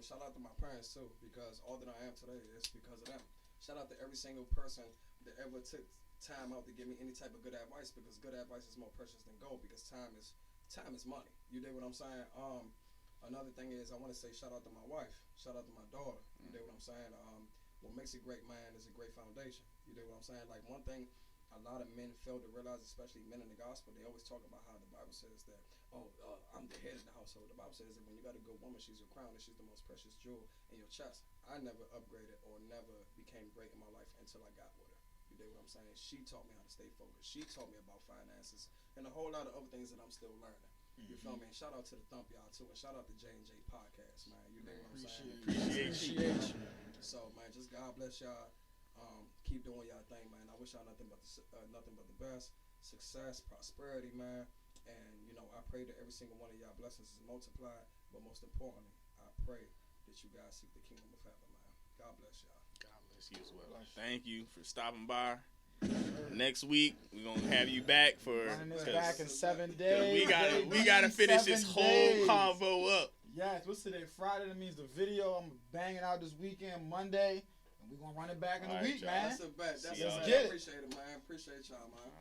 Shout out to my parents too, because all that I am today is because of them. Shout out to every single person that ever took time out to give me any type of good advice, because good advice is more precious than gold, because time is money. You dig what I'm saying? Another thing is I want to say shout out to my wife, shout out to my daughter. You dig what I'm saying? What makes a great man is a great foundation. You dig what I'm saying? Like, one thing a lot of men fail to realize, especially men in the gospel, they always talk about how the Bible says that, I'm the head of the household. The Bible says that when you got a good woman, she's your crown and she's the most precious jewel in your chest. I never upgraded or never became great in my life until I got with her. You dig what I'm saying? She taught me how to stay focused. She taught me about finances and a whole lot of other things that I'm still learning. You feel me? And shout out to the Thump Y'all too, and shout out to J&J Podcast, man. You dig what I'm saying? Appreciate you. So, man, just God bless y'all. Keep doing y'all thing, man. I wish y'all nothing but the best, success, prosperity, man. And I pray that every single one of y'all blessings is multiplied. But most importantly, I pray that you guys seek the kingdom of heaven, man. God bless y'all. God bless you as well. Thank you for stopping by. Next week we're gonna have you back for Running this back in 7 days. we gotta finish this 7 whole days. convo up. Yes, what's today? Friday. That means the video. I'm banging out this weekend, Monday, and we're gonna run it back in All the right, week, y'all. man. That's a bet. See That's y'all. a bet. Get it. Appreciate it, man. Appreciate y'all, man.